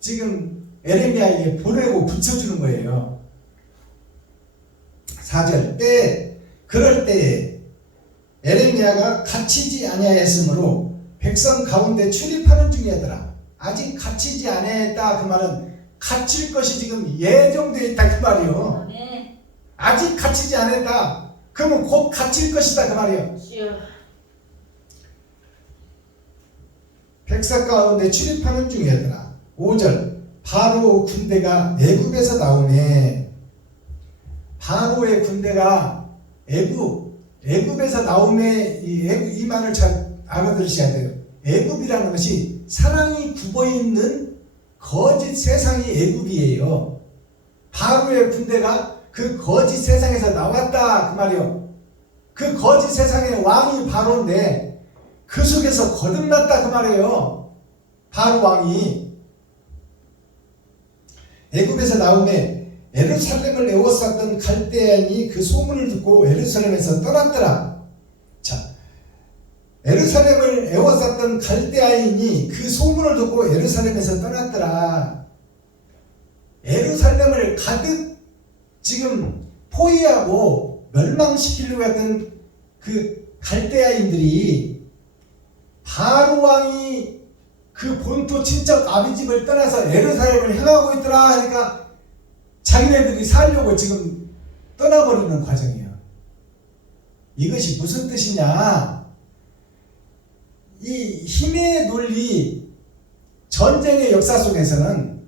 지금 에레미야에게 보내고 붙여주는 거예요. 4절, 그럴 때에 에레미야가 갇히지 아니하였으므로 백성 가운데 출입하는 중이었더라. 아직 갇히지 아니하였다 그 말은 갇힐 것이 지금 예정되어 있다 그 말이요. 아멘. 아직 갇히지 않았다. 그러면 곧 갇힐 것이다 그 말이요. 주여. 백성 가운데 출입하는 중이었더라. 5절, 바로 군대가 애굽에서 나오네. 바로의 군대가 애굽에서 나오네. 이 말을 잘 알아들으셔야 돼요. 애굽이라는 것이 사랑이 굽어있는 거짓 세상이 애굽이에요. 바로의 군대가 그 거짓 세상에서 나왔다 그 말이요. 그 거짓 세상의 왕이 바로인데 그 속에서 거듭났다 그 말이에요. 바로 왕이. 애굽에서 나오매 예루살렘을 에워쌌던 갈대아인이 그 소문을 듣고 예루살렘에서 떠났더라. 자, 예루살렘을 에워쌌던 갈대아인이 그 소문을 듣고 예루살렘에서 떠났더라. 예루살렘을 가득 지금 포위하고 멸망시키려고 했던 그 갈대아인들이 바로 왕이 그 본토 친척 아비집을 떠나서 예루살렘을 향하고 있더라 하니까 자기네들이 살려고 지금 떠나버리는 과정이에요. 이것이 무슨 뜻이냐? 이 힘의 논리, 전쟁의 역사 속에서는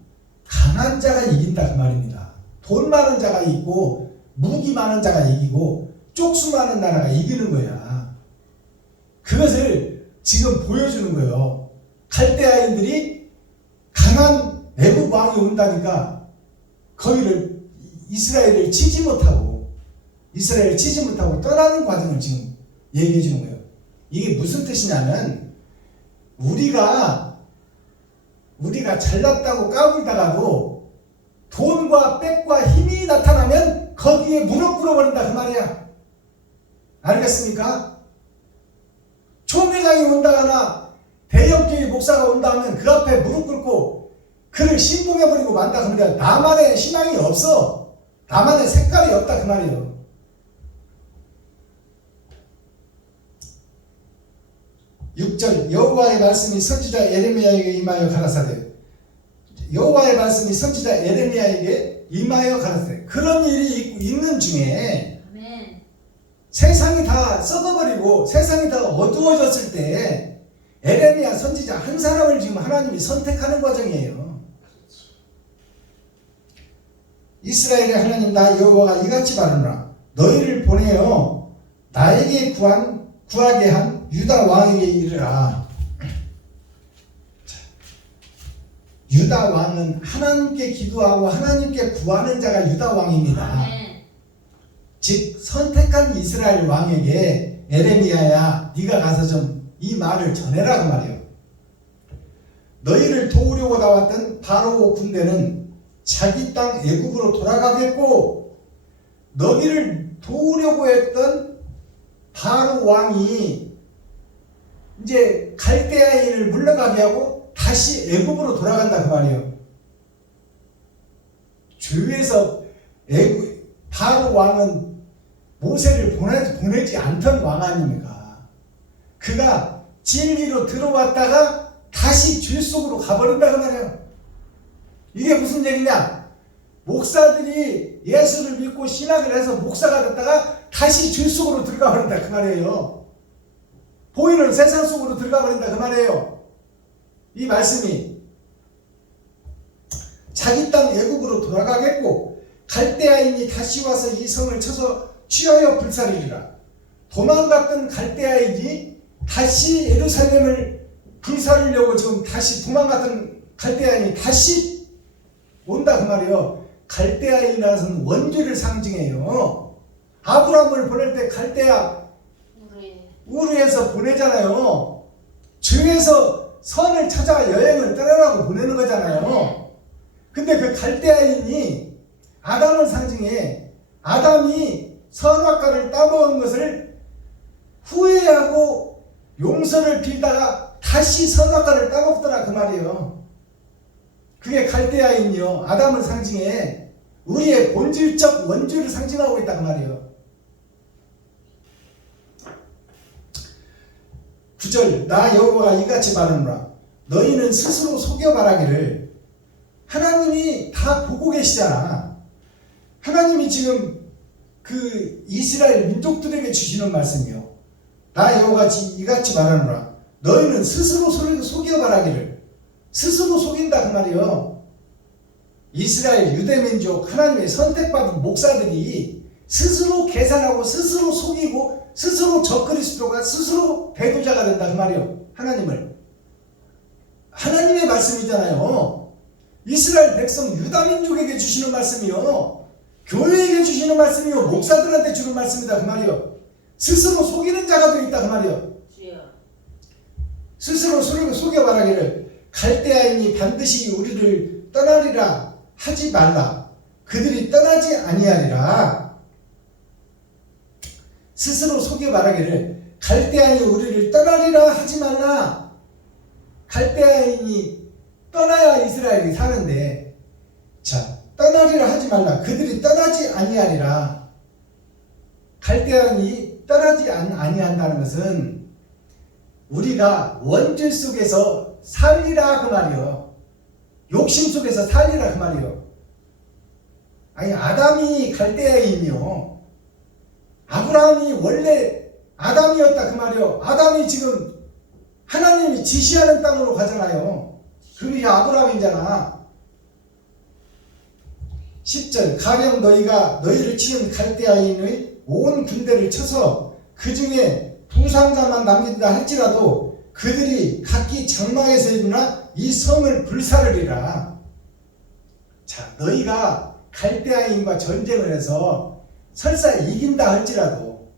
강한 자가 이긴다 그 말입니다. 돈 많은 자가 이기고 무기 많은 자가 이기고 쪽수 많은 나라가 이기는 거야. 그것을 지금 보여주는 거예요. 갈대아인들이 강한 애굽 왕이 온다니까 거기를 이스라엘을 치지 못하고 떠나는 과정을 지금 얘기해 주는 거예요. 이게 무슨 뜻이냐면 우리가 잘났다고 까불다가도 돈과 빽과 힘이 나타나면 거기에 무릎 꿇어버린다 그 말이야. 알겠습니까? 총회장이 온다거나 대형교회 목사가 온다 하면 그 앞에 무릎 꿇고 그를 신봉해버리고 만다 그 말이야. 나만의 신앙이 없어. 나만의 색깔이 없다 그 말이에요. (6절) 여호와의 말씀이 선지자 예레미야에게 임하여 가라사대. 여호와의 말씀이 선지자 예레미야에게 임하여 가라사대. 그런 일이 있는 중에 아멘. 세상이 다 썩어버리고 세상이 다 어두워졌을 때 예레미야 선지자 한 사람을 지금 하나님이 선택하는 과정이에요. 이스라엘의 하나님 나 여호와가 이같이 말하노라. 너희를 보내어 나에게 구하게 한 유다 왕에게 이르라. 유다 왕은 하나님께 기도하고 하나님께 구하는 자가 유다 왕입니다. 아멘. 즉 선택한 이스라엘 왕에게 에레미야야 네가 가서 좀 이 말을 전해라 그 말이에요. 너희를 도우려고 나왔던 바로 군대는 자기 땅 애굽으로 돌아가겠고 너희를 도우려고 했던 바로 왕이 이제 갈대아인을 물러가게 하고 다시 애굽으로 돌아간다 그 말이에요. 주위에서 바로 왕은 모세를 보내지 않던 왕 아닙니까? 그가 진리로 들어왔다가 다시 죄 속으로 가버린다 그 말이에요. 이게 무슨 얘기냐? 목사들이 예수를 믿고 신학을 해서 목사가 됐다가 다시 죄 속으로 들어가 버린다 그 말이에요. 보이는 세상 속으로 들어가 버린다 그 말이에요. 이 말씀이 자기 땅 애굽으로 돌아가겠고 갈대아인이 다시 와서 이 성을 쳐서 취하여 불사르리라. 도망갔던 갈대아인이 다시 예루살렘을 불사르려고 지금 다시 도망갔던 갈대아인이 다시 온다 그 말이에요. 갈대아인이라는 원죄를 상징해요. 아브라함을 보낼 때 갈대아 우르에서 보내잖아요. 주에서 선을 찾아 여행을 떠나라고 보내는 거잖아요. 근데 그 갈대아인이 아담을 상징해 아담이 선악과를 따먹은 것을 후회하고 용서를 빌다가 다시 선악과를 따먹더라 그 말이에요. 그게 갈대아인이요. 아담을 상징해 우리의 본질적 원죄를 상징하고 있다 그 말이에요. 9절 나 여호와가 이같이 말하노라. 너희는 스스로 속여 말하기를. 하나님이 다 보고 계시잖아. 하나님이 지금 그 이스라엘 민족들에게 주시는 말씀이요. 나 여호와가 이같이 말하노라. 너희는 스스로 속여 말하기를. 스스로 속인다 그 말이요. 이스라엘 유대민족 하나님의 선택받은 목사들이 스스로 계산하고 스스로 속이고 스스로 적그리스도가 스스로 배도자가 된다 그 말이요. 하나님의 말씀이잖아요. 이스라엘 백성 유다민족에게 주시는 말씀이요. 교회에게 주시는 말씀이요. 목사들한테 주는 말씀이다 그 말이요. 스스로 속이는 자가 되어 있다 그 말이요. 스스로 속여 말하기를 갈대아인이 반드시 우리를 떠나리라 하지 말라. 그들이 떠나지 아니하리라. 스스로 속여 말하기를 갈대아인이 우리를 떠나리라 하지 말라. 갈대아인이 떠나야 이스라엘이 사는데, 자, 떠나리라 하지 말라. 그들이 떠나지 아니하리라. 갈대아인이 떠나지 아니한다는 것은 우리가 원죄 속에서 살리라 그 말이요. 욕심 속에서 살리라 그 말이요. 아니, 아담이 갈대아인이요. 아브라함이 원래 아담이었다 그 말이요. 아담이 지금 하나님이 지시하는 땅으로 가잖아요. 그게 아브라함이잖아. 10절 가령 너희가 너희를 치는 갈대아인의 온 군대를 쳐서 그 중에 부상자만 남긴다 할지라도 그들이 각기 장막에서 일어나 이 성을 불사르리라. 자, 너희가 갈대아인과 전쟁을 해서 설사 이긴다 할지라도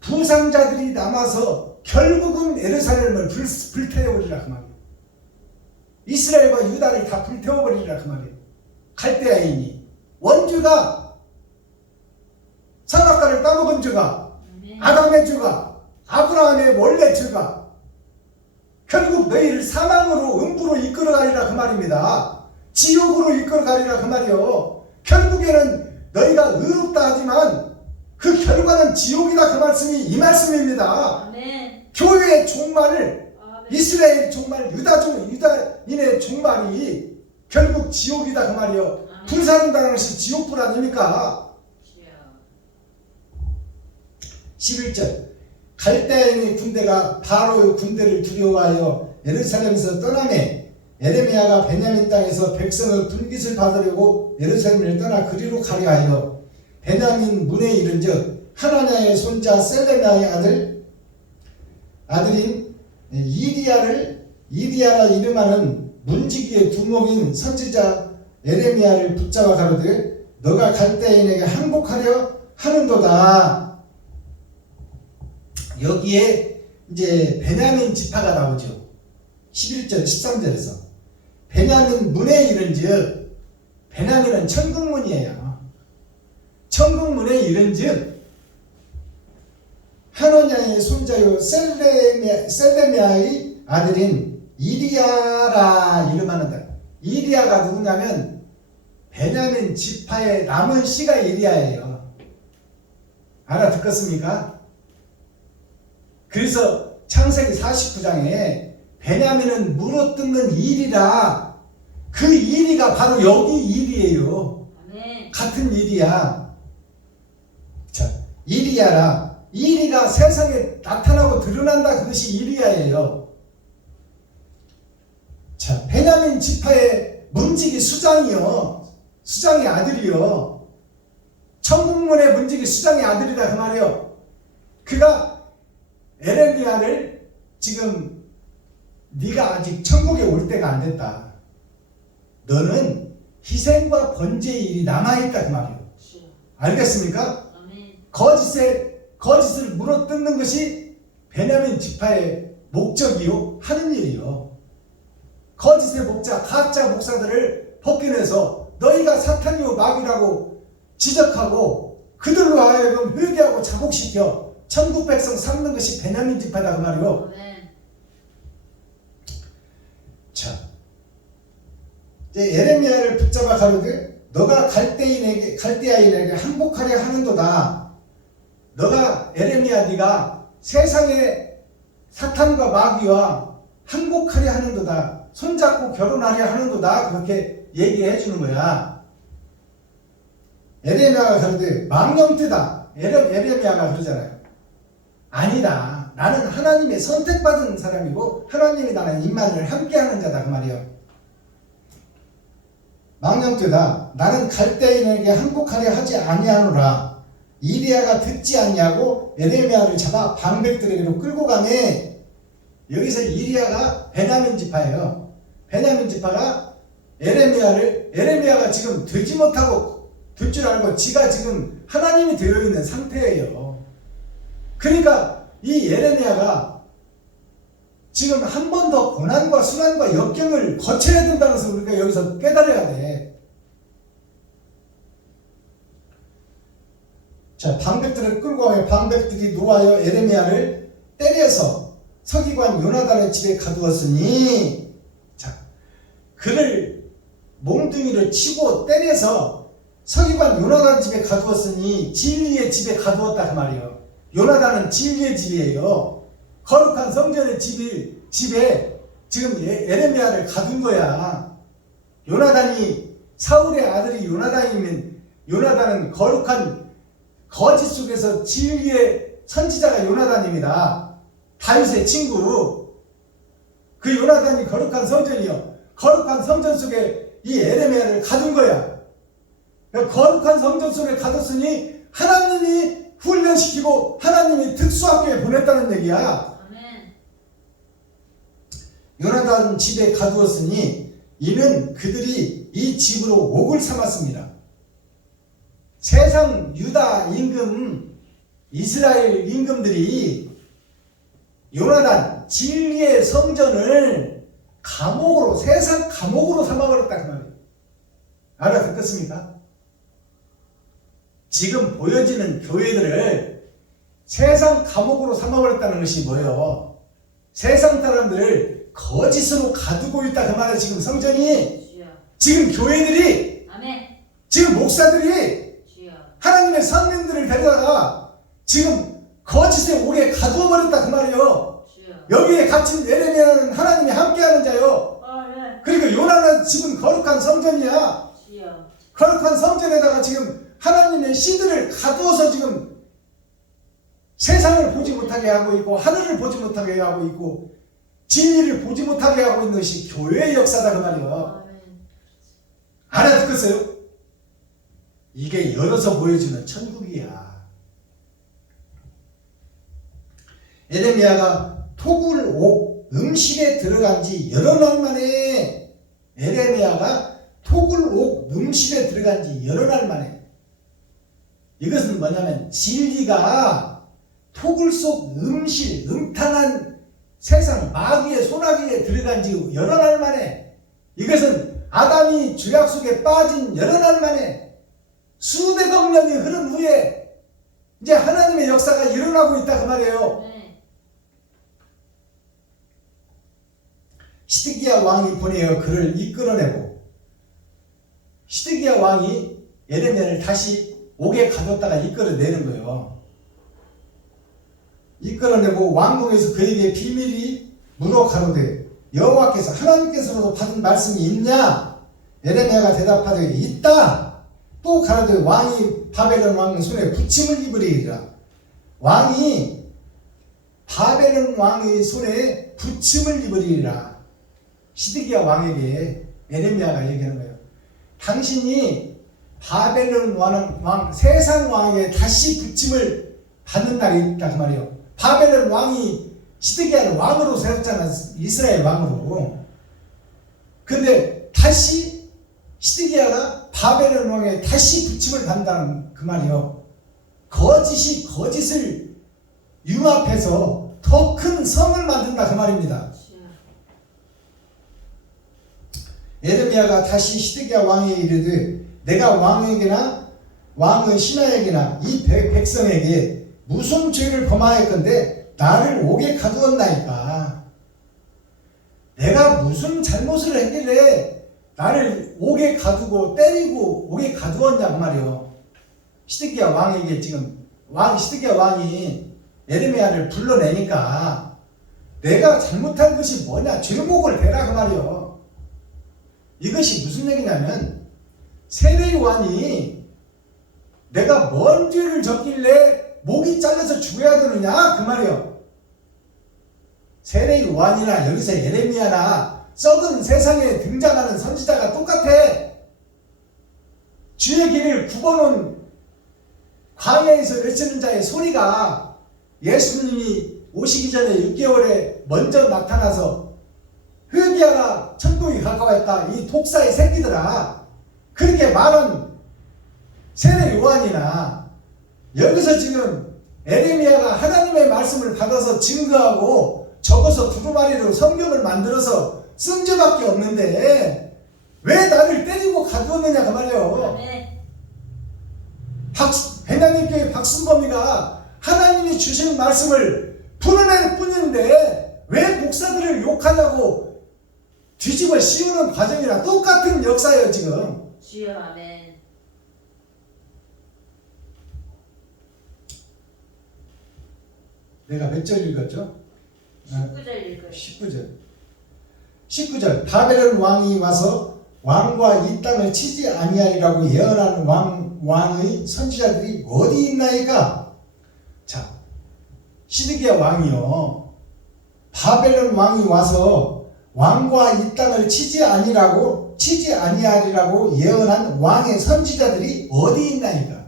부상자들이 남아서 결국은 예루살렘을 불태워버리라 그 말이에요. 이스라엘과 유다를 다 불태워버리라 그 말이에요. 갈대아인이 원주가 선악과를 따먹은 죄가 아담의 죄가 아브라함의 원래 죄가 결국 너희를 사망으로 음부로 이끌어가리라 그 말입니다. 지옥으로 이끌어가리라 그 말이요. 결국에는 너희가 의롭다 하지만 그 결과는 지옥이다 그 말씀이 이 말씀입니다. 아멘. 교회의 종말, 아멘. 이스라엘 종말, 유다인의 종말이 결국 지옥이다 그 말이요. 아멘. 불사른다는 것이 지옥불 아닙니까? 11절 갈대아인의 군대가 바로의 군대를 두려워하여 예루살렘에서 떠나매 에레미야가 베냐민 땅에서 백성의 분깃을 받으려고 예루살렘을 떠나 그리로 가려 하여 베냐민 문에 이른즉 하나냐의 손자 셀레미야의 아들인 이디야라 이름하는 문지기의 두목인 선지자 에레미야를 붙잡아 가로되 너가 갈대아인에게 항복하려 하는도다. 여기에 이제 베냐민 지파가 나오죠. 11절 13절에서 베냐민 문에 이른즉 베냐민은 천국문이에요. 천국문에 이른즉 하나냐의 손자요 셀레미야의 아들인 이리야라 이름하는다. 이리야가 누구냐면 베냐민 지파의 남은 씨가 이리야예요. 알아듣겠습니까? 그래서 창세기 49장에 베냐민은 물어뜯는 일이라 그 일이가 바로 여기 일이에요. 아멘. 같은 일이야. 자, 일이야라. 일이가 세상에 나타나고 드러난다. 그것이 일이야예요. 자, 베냐민 지파의 문지기 수장이요. 수장의 아들이요. 천국문의 문지기 수장의 아들이다 그 말이요. 그가 에레미야를 지금 네가 아직 천국에 올 때가 안 됐다. 너는 희생과 번제의 일이 남아있다 그 말이에요. 알겠습니까? 아멘. 거짓을 물어뜯는 것이 베냐민 지파의 목적이요 하는 일이요. 거짓의 목자 가짜 목사들을 벗겨내서 너희가 사탄이요 마귀라고 지적하고 그들로 하여금 회개하고 자복시켜 천국 백성 삼는 것이 베냐민 지파다 그 말이요. 아멘. 자, 이제 에레미야를 붙잡아 가로되 너가 갈대아인에게 항복하려 하는도다. 너가 에레미야 네가 세상의 사탄과 마귀와 항복하려 하는도다. 손잡고 결혼하려 하는도다. 그렇게 얘기해 주는 거야. 에레미야가 가로되 망령되다. 에레미야가 그러잖아요. 아니다. 나는 하나님의 선택받은 사람이고 하나님이 나는 임마누엘 함께하는 자다 그 말이에요. 망령되다. 나는 갈대인에게 항복하려 하지 아니하노라. 이리야가 듣지 않냐고 에레미야를 잡아 방백들에게로 끌고 가네. 여기서 이리야가 베냐민 지파예요. 베냐민 지파가 에레미야가 지금 되지 못하고 될 줄 알고 지가 지금 하나님이 되어 있는 상태예요. 그러니까 이 에레미야가 지금 한 번 더 고난과 순환과 역경을 거쳐야 된다는 것을 우리가 여기서 깨달아야 돼. 자, 방백들을 끌고 와요. 방백들이 놓아요 에레미야를 때려서 서기관 요나단의 집에 가두었으니, 자, 그를 몽둥이를 치고 때려서 서기관 요나단 집에 가두었으니 진리의 집에 가두었다 그 말이에요. 요나단은 진리의 집이에요. 거룩한 성전의 집에 지금 에레미야를 가둔 거야. 요나단이, 사울의 아들이 요나단이면 요나단은 거룩한 거짓 속에서 진리의 선지자가 요나단입니다. 다윗의 친구. 그 요나단이 거룩한 성전이요. 거룩한 성전 속에 이 에레미야를 가둔 거야. 거룩한 성전 속에 가뒀으니 하나님이 훈련시키고 하나님이 특수학교에 보냈다는 얘기야. 아멘. 요나단 집에 가두었으니 이는 그들이 이 집으로 옥을 삼았습니다. 세상 유다 임금, 이스라엘 임금들이 요나단 진리의 성전을 감옥으로, 세상 감옥으로 삼아버렸다 그 말이에요. 알아듣겠습니까? 지금 보여지는 교회들을 세상 감옥으로 삼아버렸다는 것이 뭐예요? 세상 사람들을 거짓으로 가두고 있다 그 말이에요. 지금 성전이, 주여. 지금 교회들이, 아멘. 지금 목사들이 주여. 하나님의 선민들을 데려다가 지금 거짓의 옥에 가두어버렸다 그 말이에요. 주여. 여기에 갇힌 에레미야는 하나님이 함께하는 자요. 아멘. 그리고 요나는 집은 거룩한 성전이야. 주여. 거룩한 성전에다가 지금 하나님의 씨들을 가두어서 지금 세상을 보지 못하게 하고 있고 하늘을 보지 못하게 하고 있고 진리를 보지 못하게 하고 있는 것이 교회의 역사다 그 말이에요. 아멘. 알아듣겠어요? 이게 열어서 보여주는 천국이야. 에레미야가 토굴옥 음실에 들어간 지 여러 날 만에, 에레미야가 토굴옥 음실에 들어간 지 여러 날 만에, 이것은 뭐냐면 진리가 토굴 속 음실, 음탕한 세상 마귀의 소나기에 들어간 지 여러 날 만에, 이것은 아담이 죄악 속에 빠진 여러 날 만에 수백억 년이 흐른 후에 이제 하나님의 역사가 일어나고 있다 그 말이에요. 네. 시드기야 왕이 보내어 그를 이끌어내고, 시드기야 왕이 에레미야를 다시 옥에 가뒀다가 이끌어내는 거예요. 이끌어내고 왕궁에서 그에게 비밀이 물어 가로되 여호와께서, 하나님께서로도 받은 말씀이 있냐? 에레미야가 대답하되 있다. 또 가로되 왕이 바벨론 왕 손에 부침을 입으리이라. 왕이 바벨론 왕의 손에 부침을 입으리이라. 시드기야 왕에게 에레미야가 얘기하는 거예요. 당신이 바벨론 왕, 세상 왕에 다시 부침을 받는 날이 있다 그 말이에요. 바벨론 왕이 시드기야를 왕으로 세웠잖아. 이스라엘 왕으로. 근데 다시 시드기야가 바벨론 왕에 다시 부침을 받는다는 그 말이에요. 거짓이 거짓을 융합해서 더 큰 성을 만든다 그 말입니다. 주여. 에레미야가 다시 시드기야 왕에게 이르되 내가 왕에게나 왕의 신하에게나 이 백성에게 무슨 죄를 범하였건대 나를 옥에 가두었나이까. 내가 무슨 잘못을 했길래 나를 옥에 가두고 때리고 옥에 가두었냐 그 말이에요. 시드기야 왕에게 지금 시드기야 왕이 에레미야를 불러내니까 내가 잘못한 것이 뭐냐, 죄목을 대라 그 말이에요. 이것이 무슨 얘기냐면 세례요한이 내가 뭔 죄를 졌길래 목이 잘려서 죽어야 되느냐 그 말이에요. 세례요한이나 여기서 에레미야나 썩은 세상에 등장하는 선지자가 똑같아. 주의 길을 굽어놓은 광야에서 외치는 자의 소리가 예수님이 오시기 전에 6개월에 먼저 나타나서 회개하라 천국이 가까웠다, 이 독사의 새끼들아, 그렇게 말한 세례 요한이나 여기서 지금 에레미야가 하나님의 말씀을 받아서 증거하고 적어서 두루마리로 성경을 만들어서 쓴 죄밖에 없는데 왜 나를 때리고 가두었느냐 그 말이에요. 백남님교회 박순범이가 하나님이 주신 말씀을 풀어낼 뿐인데 왜 목사들을 욕하냐고 뒤집어 씌우는 과정이랑 똑같은 역사예요 지금. 주여 아멘. 내가 몇 절 읽었죠? 19절 읽어요. 19절 바벨론 왕이 와서 왕과 이 땅을 치지 아니하리라고 예언하는 왕의 선지자들이 어디 있나이까? 자, 시드기야 왕이요 바벨론 왕이 와서 왕과 이 땅을 치지 아니하리라고 예언한 왕의 선지자들이 어디 있나이까?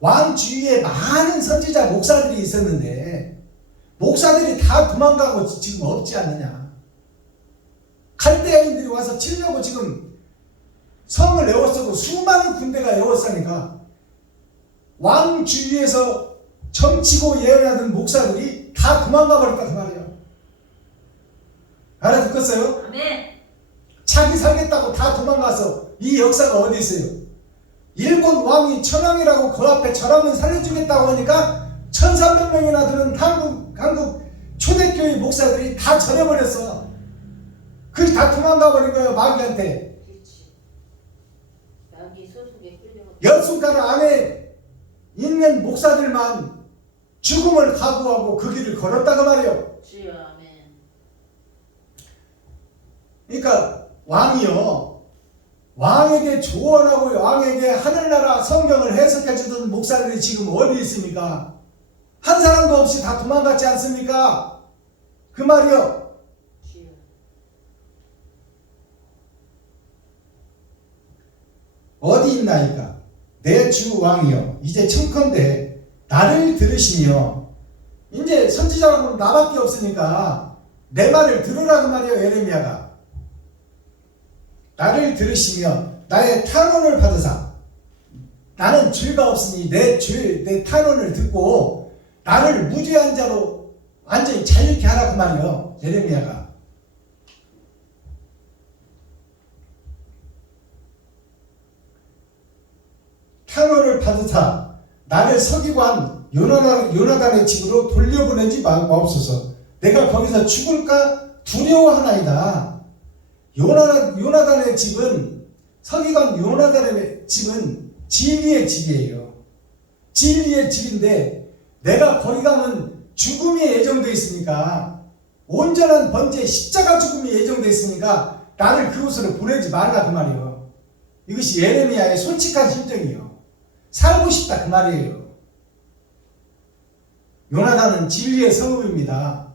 왕 주위에 많은 선지자 목사들이 있었는데 목사들이 다 도망가고 지금 없지 않느냐? 갈대아인들이 와서 치려고 지금 성을 에워싸고 수많은 군대가 에워싸니까 왕 주위에서 점치고 예언하던 목사들이 다 도망가 버렸다 그 말이에요. 알아듣겠어요? 아멘. 자기 살겠다고 다 도망가서 이 역사가 어디 있어요? 일본 왕이 천황이라고 그 앞에 저라면 살려주겠다고 하니까 1300명이나 되는 한국 초대교회 목사들이 다 절여버렸어. 그게 다 도망가 버린 거예요 마귀한테. 그렇지. 마귀 소속에 끌려가. 열 손가락 안에 있는 목사들만 죽음을 각오하고 그 길을 걸었다 그 말이에요. 주여 아멘. 그러니까 왕이요 왕에게 조언하고 왕에게 하늘나라 성경을 해석해 주던 목사들이 지금 어디 있습니까? 한 사람도 없이 다 도망갔지 않습니까? 그 말이요. 주여. 어디 있나이까? 내 주 왕이여 이제 청컨대 나를 들으시며 이제 선지자라고는 나밖에 없으니까 내 말을 들으라 그 말이에요. 에레미야가 나를 들으시며 나의 탄원을 받으사 나는 죄가 없으니 내 탄원을 듣고 나를 무죄한 자로 완전히 자유케 하라 그 말이에요. 에레미야가 탄원을 받으사 나를 서기관 요나단의 집으로 돌려보내지 마옵소서. 내가 거기서 죽을까 두려워하나이다. 요나단의 집은 서기관 요나단의 집은 진리의 집이에요. 진리의 집인데 내가 거기 가면 죽음이 예정되어 있으니까 온전한 번제 십자가 죽음이 예정되어 있으니까 나를 그곳으로 보내지 말라 그 말이에요. 이것이 예레미야의 솔직한 심정이에요. 살고 싶다 그 말이에요. 요나단은 진리의 성읍입니다.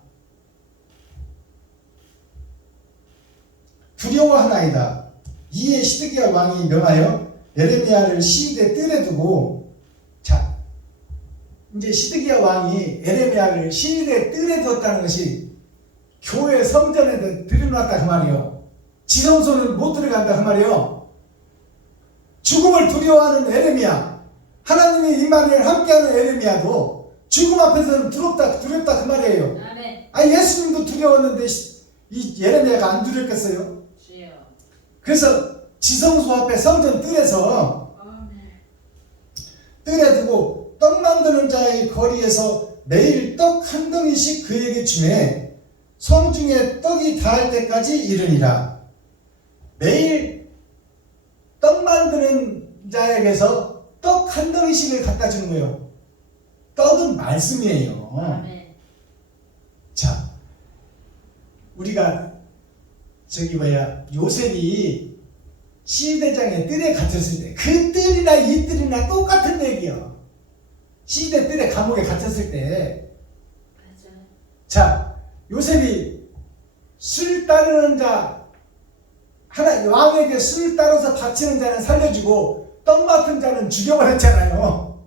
두려워하나이다. 이에 시드기야 왕이 명하여 에레미야를 시위대 뜰에 두고 자 이제 시드기야 왕이 에레미야를 시위대 뜰에 두었다는 것이 교회 성전에 들여놨다 그 말이요. 지성소는 못 들어간다 그 말이요. 죽음을 두려워하는 에레미야 하나님이 임마누엘 함께하는 에레미야도 죽음 앞에서는 두렵다 그 말이에요. 아멘. 아니 예수님도 두려웠는데 이 예레미야가 안 두렵겠어요? 주여. 그래서 지성소 앞에 성전 뜰에서 아멘. 뜰에 두고 떡 만드는 자의 거리에서 매일 떡 한 덩이씩 그에게 주매 성중에 떡이 닿을 때까지 이르니라. 매일 떡 만드는 자에게서 떡 한 덩이씩을 갖다 주는 거예요. 떡은 말씀이에요. 아멘. 자, 우리가 요셉이 시대장의 뜰에 갇혔을 때 그 뜰이나 이 뜰이나 똑같은 얘기요. 시대 뜰에 감옥에 갇혔을 때 맞아요. 자, 요셉이 술 따르는 자 왕에게 술 따라서 바치는 자는 살려주고 떡 맡은 자는 죽여버렸잖아요.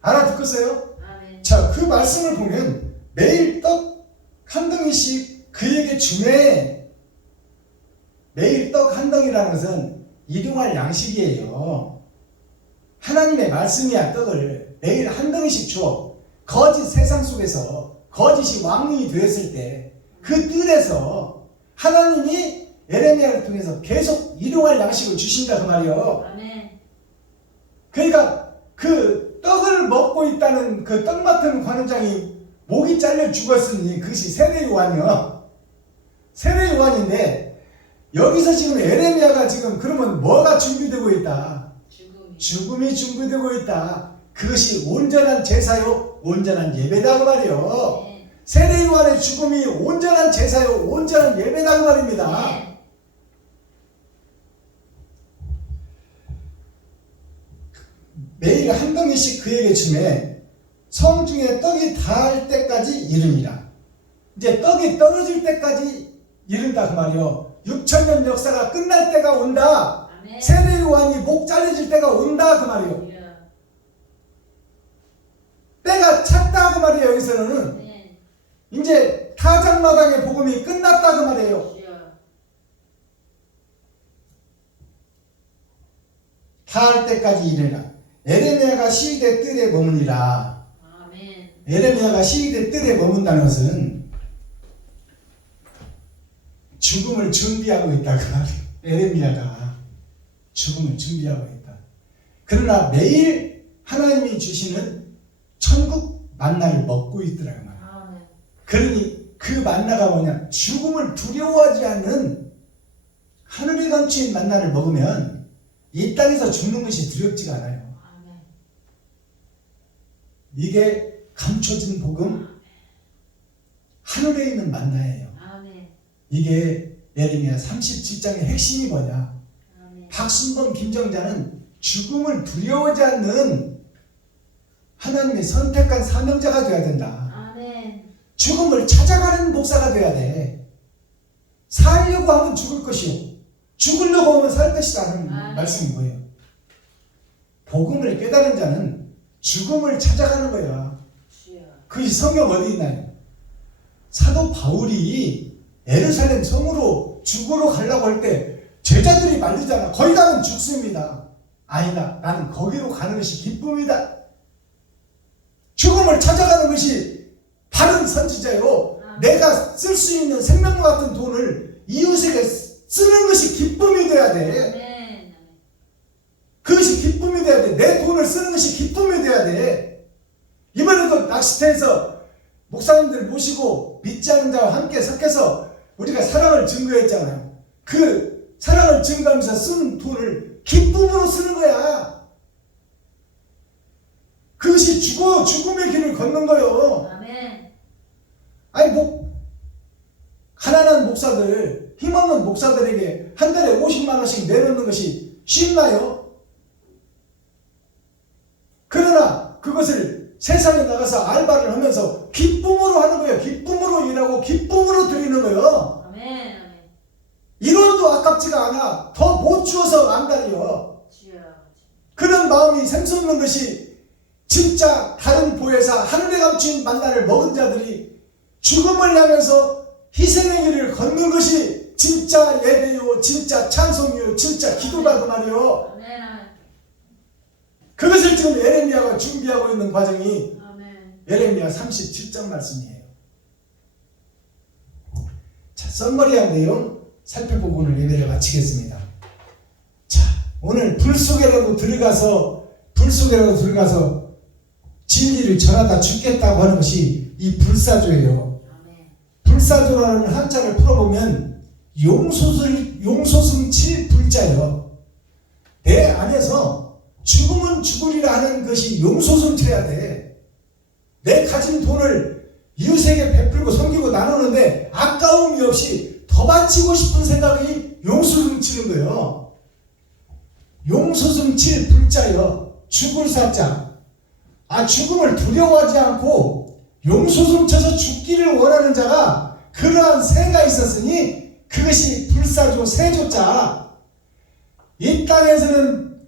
알아듣겠어요? 아멘. 자, 그 말씀을 보면 매일 떡 한 덩이씩 그에게 주매. 매일 떡 한 덩이라는 것은 일용할 양식이에요. 하나님의 말씀이야 떡을 매일 한 덩이씩 줘. 거짓 세상 속에서 거짓이 왕이 되었을 때 그 뜰에서 하나님이 에레미야를 통해서 계속 일용할 양식을 주신다 그 말이요. 아멘. 그러니까 그 떡을 먹고 있다는 그 떡 맡은 관원장이 목이 잘려 죽었으니 그것이 세례 요한이요. 세례 요한인데 여기서 지금 에레미야가 지금 그러면 뭐가 준비되고 있다? 죽음이 준비되고 있다. 그것이 온전한 제사요, 온전한 예배다 그 말이요. 네. 세례 요한의 죽음이 온전한 제사요, 온전한 예배다 그 말입니다. 네. 매일 한 덩이씩 그에게 주매 성중에 떡이 닿을 때까지 이르니라. 이제 떡이 떨어질 때까지 이른다 그 말이요. 6,000년 역사가 끝날 때가 온다. 아멘. 세례 요한이 목 잘려질 때가 온다 그 말이요. 주여. 때가 찼다 그 말이에요. 여기서는 네. 이제 타작마당의 복음이 끝났다 그 말이에요. 주여. 닿을 때까지 이르라. 에레미야가 시위대 뜰에 머무니라. 아멘. 에레미야가 시위대 뜰에 머문다는 것은 죽음을 준비하고 있다 그 말이에요. 에레미야가 죽음을 준비하고 있다. 그러나 매일 하나님이 주시는 천국 만나를 먹고 있더라 그 말이에요. 아멘. 그러니 그 만나가 뭐냐? 죽음을 두려워하지 않는 하늘에 감추인 만나를 먹으면 이 땅에서 죽는 것이 두렵지가 않아요. 아멘. 이게 감춰진 복음, 하늘에 있는 만나예요. 아멘. 이게 예레미야 37장의 핵심이 뭐냐? 아멘. 박순범 김정자는 죽음을 두려워하지 않는 하나님의 선택한 사명자가 되어야 된다. 아멘. 죽음을 찾아가는 목사가 되어야 돼. 살려고 하면 죽을 것이요, 죽으려고 하면 살 것이라는 말씀이 뭐예요? 복음을 깨달은 자는 죽음을 찾아가는 거야. 주여. 그 성경 어디 있나요? 사도 바울이 예루살렘 성으로 죽으러 가려고 할 때 제자들이 말리잖아. 거기 가면 죽습니다. 아니다. 나는 거기로 가는 것이 기쁨이다. 죽음을 찾아가는 것이 바른 선지자요. 내가 쓸 수 있는 생명과 같은 돈을 이웃에게 쓰는 것이 기쁨이 돼야 돼. 아멘. 그것이 기쁨이 돼야 돼. 내 돈을 쓰는 것이 기쁨이 돼야 돼. 이번에도 낚시터에서 목사님들 모시고 믿지 않는 자와 함께 섞여서 우리가 사랑을 증거했잖아요. 그 사랑을 증거하면서 쓴 돈을 기쁨으로 쓰는 거야. 그것이 죽음의 길을 걷는 거요. 아멘. 아니 가난한 목사들, 힘없는 목사들에게 한 달에 50만 원씩 내놓는 것이 쉽나요? 그러나 그것을 세상에 나가서 알바를 하면서 기쁨으로 하는 거예요. 기쁨으로 일하고 기쁨으로 드리는 거예요. 아멘. 아멘. 1원도 아깝지가 않아. 더 못 주어서 안달이요. 주여. 그런 마음이 샘솟는 것이 진짜 다른 보혜사 하늘에 감춘 만나를 먹은 자들이 죽음을 향해서 희생의 길을 걷는 것이 진짜 예배요, 진짜 찬송이요, 진짜 기도다 그 말이요. 아멘. 아멘. 그것을 지금 예레미야가 준비하고 있는 과정이 아멘. 예레미야 37장 말씀이에요. 자, 썸머리한 내용 살펴보고 오늘 예배를 마치겠습니다. 자, 오늘 불 속에라도 들어가서 진리를 전하다 죽겠다고 하는 것이 이 불사조예요. 아멘. 불사조라는 한자를 풀어보면 용소승 7불자예요. 내 안에서 죽으면 죽으리라 하는 것이 용소승체야 돼. 내 가진 돈을 이웃에게 베풀고 섬기고 나누는데 아까움이 없이 더 바치고 싶은 생각이 용소승 치는 거예요. 용소승 7불자요. 죽을 사자. 죽음을 두려워하지 않고 용소승 쳐서 죽기를 원하는 자가 그러한 새가 있었으니 그것이 불사조 세조자. 이 땅에서는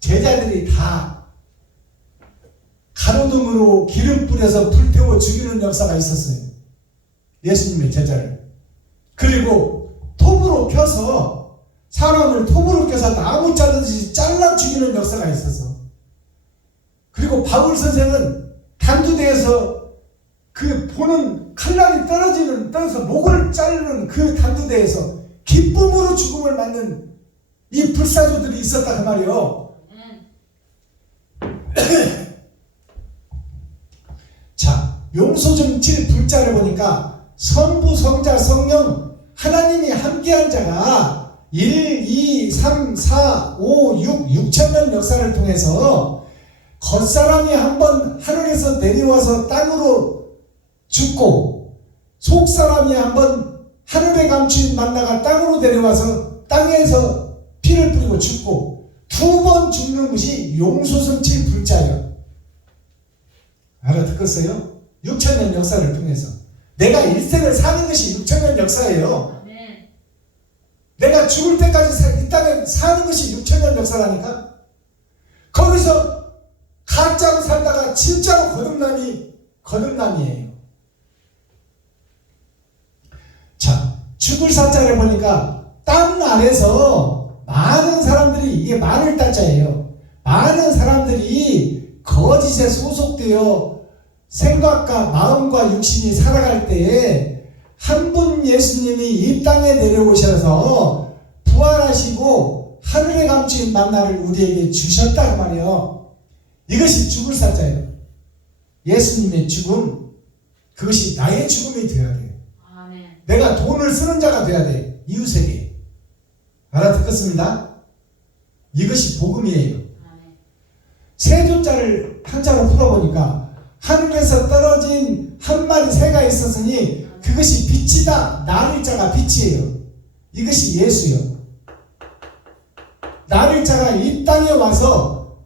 제자들이 다 가로등으로 기름 뿌려서 불태워 죽이는 역사가 있었어요. 예수님의 제자를. 그리고 톱으로 켜서 사람을 톱으로 켜서 나무 자르듯이 잘라 죽이는 역사가 있었어. 그리고 바울 선생은 단두대에서 그 보는 칼날이 떨어져서 목을 자르는 그 단두대에서 기쁨으로 죽음을 맞는 이 불사조들이 있었다 그 말이요. 자, 용소증 7불자를 보니까 성부, 성자, 성령 하나님이 함께한 자가 1, 2, 3, 4, 5, 6, 6천년 역사를 통해서 겉사람이 한번 하늘에서 내려와서 땅으로 죽고 속사람이 한번 하늘에 감추인 만나가 땅으로 내려와서 땅에서 피를 뿌리고 죽고 두 번 죽는 것이 용소승칠 불자예요. 알아듣겠어요? 6천년 역사를 통해서 내가 일생을 사는 것이 6천년 역사예요. 아멘. 내가 죽을 때까지 이 땅에 사는 것이 6천년 역사라니까. 거기서 가짜로 살다가 진짜로 거듭남이에요. 자, 죽을 사자를 보니까 땅 아래서 많은 사람들이, 이게 많을 따자예요. 많은 사람들이 거짓에 소속되어 생각과 마음과 육신이 살아갈 때에 한 분 예수님이 이 땅에 내려오셔서 부활하시고 하늘에 감추인 만나를 우리에게 주셨다 그 말이에요. 이것이 죽을 사자예요. 예수님의 죽음, 그것이 나의 죽음이 되어야 돼요. 아멘. 내가 돈을 쓰는 자가 되어야 돼. 이웃에게. 알아듣겠습니다? 이것이 복음이에요. 아멘. 세 조자를 한자로 풀어보니까 하늘에서 떨어진 한 마리 새가 있었으니 그것이 빛이다. 나를 자가 빛이에요. 이것이 예수요. 나를 자가 이 땅에 와서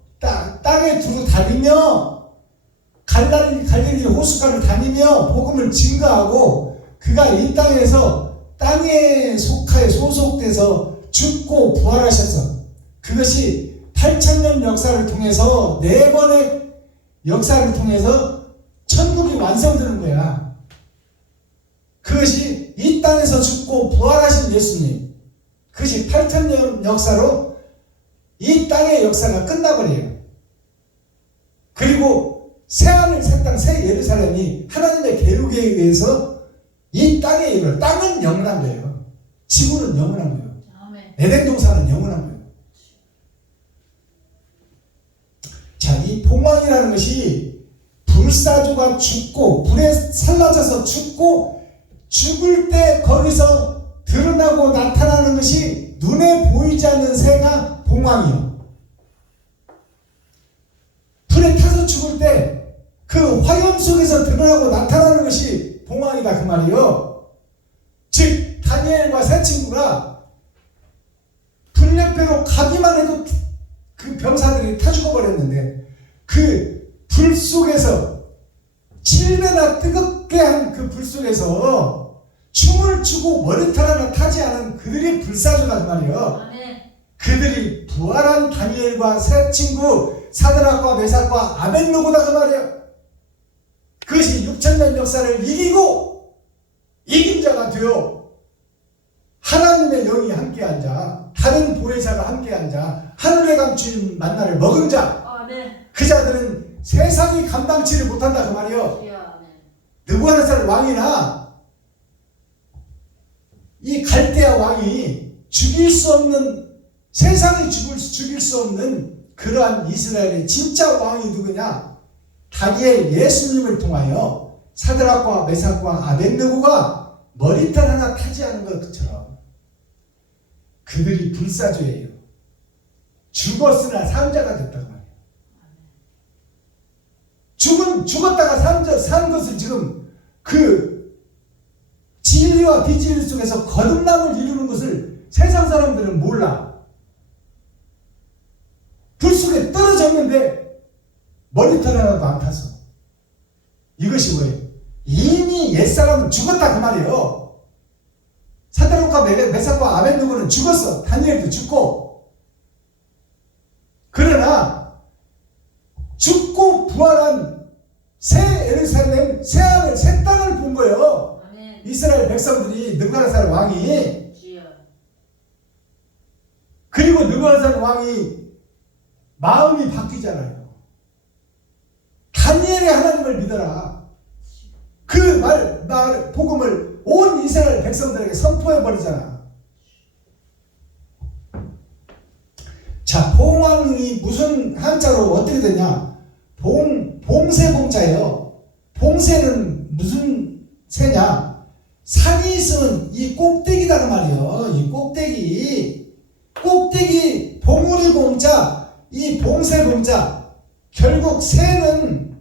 땅에 두루 다니며 갈릴리 호숫가를 다니며 복음을 증거하고 그가 이 땅에서 땅에 소속돼서 죽고 부활하셔서 그것이 8,000년 역사를 통해서 4번의 역사를 통해서 천국이 완성되는 거야. 그것이 이 땅에서 죽고 부활하신 예수님, 그것이 8,000년 역사로 이 땅의 역사가 끝나버려요. 그리고 새하늘 새땅 새 예루살렘이 하나님의 계획에 의해서 이 땅에 이르러, 땅은 영원한 거예요. 지구는 영원한 거예요. 아멘. 에덴 동산은 영원한 거예요. 자, 이 봉황이라는 것이 불사조가 죽고 불에 살라져서 죽고 죽을 때 거기서 드러나고 나타나는 것이 눈에 보이지 않는 새가 봉황이요. 불에 타서 죽을 때 그 화염 속에서 드러나고 나타나는 것이 봉황이다 그 말이요. 즉 다니엘과 세 친구가 불옆배로 가기만 해도 그 병사들이 타 죽어버렸는데 그 불 속에서 7배나 뜨겁게 한 그 불 속에서 춤을 추고 머리털 하나 타지 않은 그들이 불사조다 그 말이에요. 아멘. 그들이 부활한 다니엘과 세 친구 사드락과 메삭과 아벳느고다 그 말이에요. 그것이 6,000년 역사를 이기고 이긴 자가 되어 하나님의 영이 함께한 자, 다른 보혜사가 함께한 자, 하늘에 감춘 만나를 먹은 자, 아멘. 그 자들은 세상이 감당치를 못한다 그 말이에요. 주여. 아멘. 느부갓네살 왕이나 이 갈대아 왕이 죽일 수 없는, 세상이 죽일 수 없는 그러한 이스라엘의 진짜 왕이 누구냐? 다니엘 예수님을 통하여 사드락과 메삭과 아벳느고가 머리털 하나 타지 않은 것처럼 그들이 불사조예요. 죽었으나 산 자가 됐단 말이에요. 죽었다가 산 것을 지금 그 진리와 비진리 속에서 거듭남을 이루는 것을 세상 사람들은 몰라. 불 속에 떨어졌는데 머리털 하나도 안 타서. 이것이 뭐예요? 이미 옛사람은 죽었다 그 말이에요. 사드락과 메삭과 아벳느고는 죽었어. 다니엘도 죽고. 그러나 죽고 부활한 새 예루살렘, 새 하늘, 새 땅을 본 거예요. 아멘. 이스라엘 백성들이 느부갓네살 왕이. 주여. 그리고 느부갓네살 왕이 마음이 바뀌잖아요. 다니엘의 하나님을 믿어라. 그 복음을 온 이스라엘 백성들에게 선포해 버리잖아. 자, 봉황이 무슨 한자로 어떻게 되냐? 봉쇄봉자예요. 봉쇄는 무슨 새냐? 산이 있으면 이 꼭대기다 그 말이에요. 이 꼭대기 봉우리 봉자, 이 봉쇄봉자. 결국 새는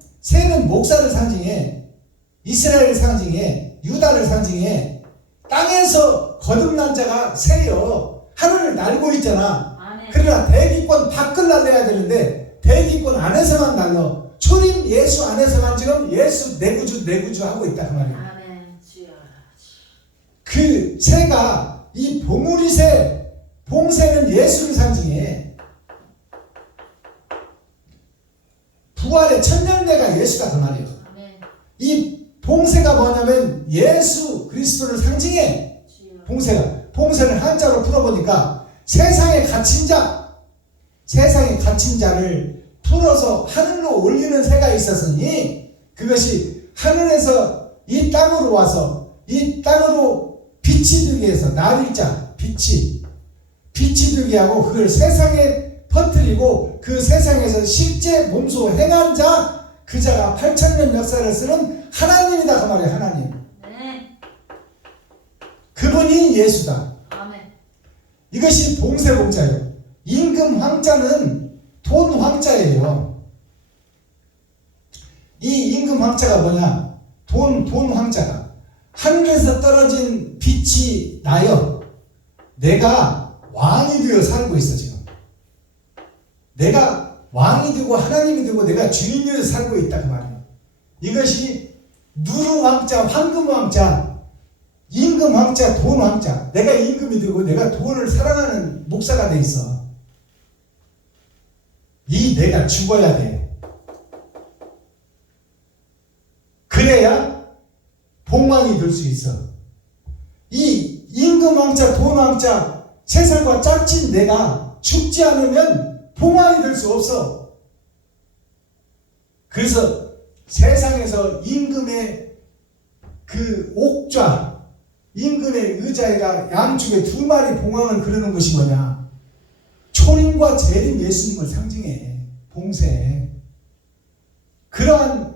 목사를 상징해, 이스라엘을 상징해, 유다를 상징해. 땅에서 거듭난 자가 새요. 하늘을 날고 있잖아. 아멘. 그러나 대기권 밖을 날려야 되는데 대기권 안에서만 날려. 초림 예수 안에서만 지금 예수 내구주 하고 있다 그 말이야. 아멘. 주여. 그 새가 이 봉우리 새, 봉새는 예수를 상징해. 부활의 첫 열매가 예수다 그 말이에요. 아멘. 이 봉새가 뭐냐면 예수 그리스도를 상징해. 주여. 봉새를 한자로 풀어보니까 세상에 갇힌 자를 풀어서 하늘로 올리는 새가 있었으니 그것이 하늘에서 이 땅으로 와서 이 땅으로 빛이 들게 해서 날일자 빛이 들게 하고 그걸 세상에 퍼뜨리고 그 세상에서 실제 몸소 행한 자, 그 자가 8,000년 역사를 쓰는 하나님이다 그 말이에요. 하나님. 네. 그분이 예수다. 아멘. 이것이 봉쇄봉자예요. 임금 황자는 돈 황자예요. 이 임금 황자가 뭐냐? 돈 황자가 하늘에서 떨어진 빛이 나요. 내가 왕이 되어 살고 있어 지금. 내가 왕이 되고 하나님이 되고 내가 주인이 되어 살고 있다 그 말이에요. 이것이 누르 황자, 황금 황자, 임금 황자, 돈 황자. 내가 임금이 되고 내가 돈을 사랑하는 목사가 돼 있어. 이 내가 죽어야 돼. 그래야 봉황이 될 수 있어. 이 임금 황자, 돈 황자, 세상과 짝진 내가 죽지 않으면 봉황이 될 수 없어. 그래서 세상에서 임금의 그 옥좌, 임금의 의자에가 양쪽에 2마리 봉황을 그리는 것이 뭐냐? 초림과 재림 예수님을 상징해. 봉쇄. 그러한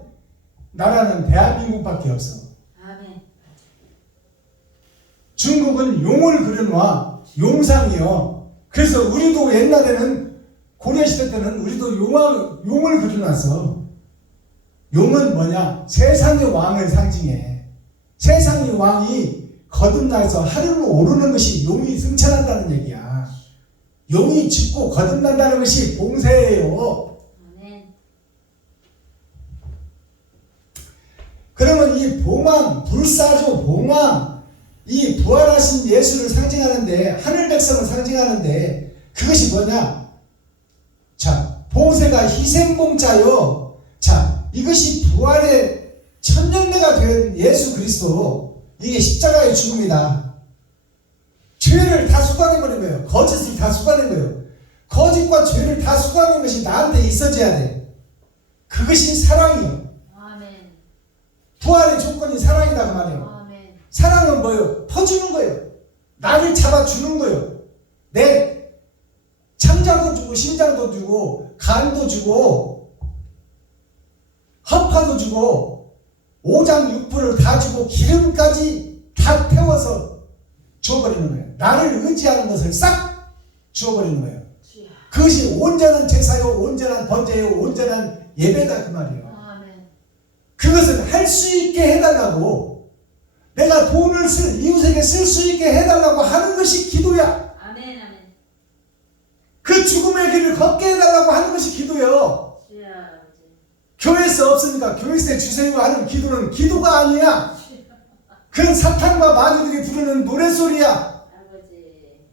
나라는 대한민국밖에 없어. 아멘. 중국은 용을 그려놔. 용상이요. 그래서 우리도 옛날에는 고려시대 때는 우리도 용을 그려놨어. 용은 뭐냐? 세상의 왕을 상징해. 세상의 왕이 거듭나서 하늘로 오르는 것이 용이 승천한다는 얘기야. 용이 죽고 거듭난다는 것이 봉쇄예요. 아멘. 그러면 이 봉황, 불사조 봉황, 이 부활하신 예수를 상징하는데, 하늘 백성을 상징하는데, 그것이 뭐냐? 자, 봉쇄가 희생봉자요. 자, 이것이 부활의 첫 열매가 된 예수 그리스도, 이게 십자가의 죽음이다. 죄를 다 수반해버린 거예요. 거짓을 다 수반한 거예요. 거짓과 죄를 다 수반한 것이 나한테 있어져야 돼. 그것이 사랑이요. 아멘. 부활의 조건이 사랑이다 그 말이에요. 아멘. 사랑은 뭐예요? 퍼주는 거예요. 나를 잡아주는 거예요. 내 창자도 주고 심장도 주고 간도 주고 허파도 주고 오장육부를 다 주고 기름까지 다 태워서 주어버리는 거예요. 나를 의지하는 것을 싹 주어버리는 거예요. 주여. 그것이 온전한 제사요, 온전한 번제요, 온전한 예배다 그 말이에요. 아멘. 그것을 할 수 있게 해달라고, 내가 돈을 이웃에게 쓸 수 있게 해달라고 하는 것이 기도야. 아멘. 아멘. 그 죽음의 길을 걷게 해달라고 하는 것이 기도요. 주여. 아버지. 교회에서 없으니까 교회에서 주세요 하는 기도는 기도가 아니야. 그건 사탄과 마귀들이 부르는 노랫소리야. 아버지.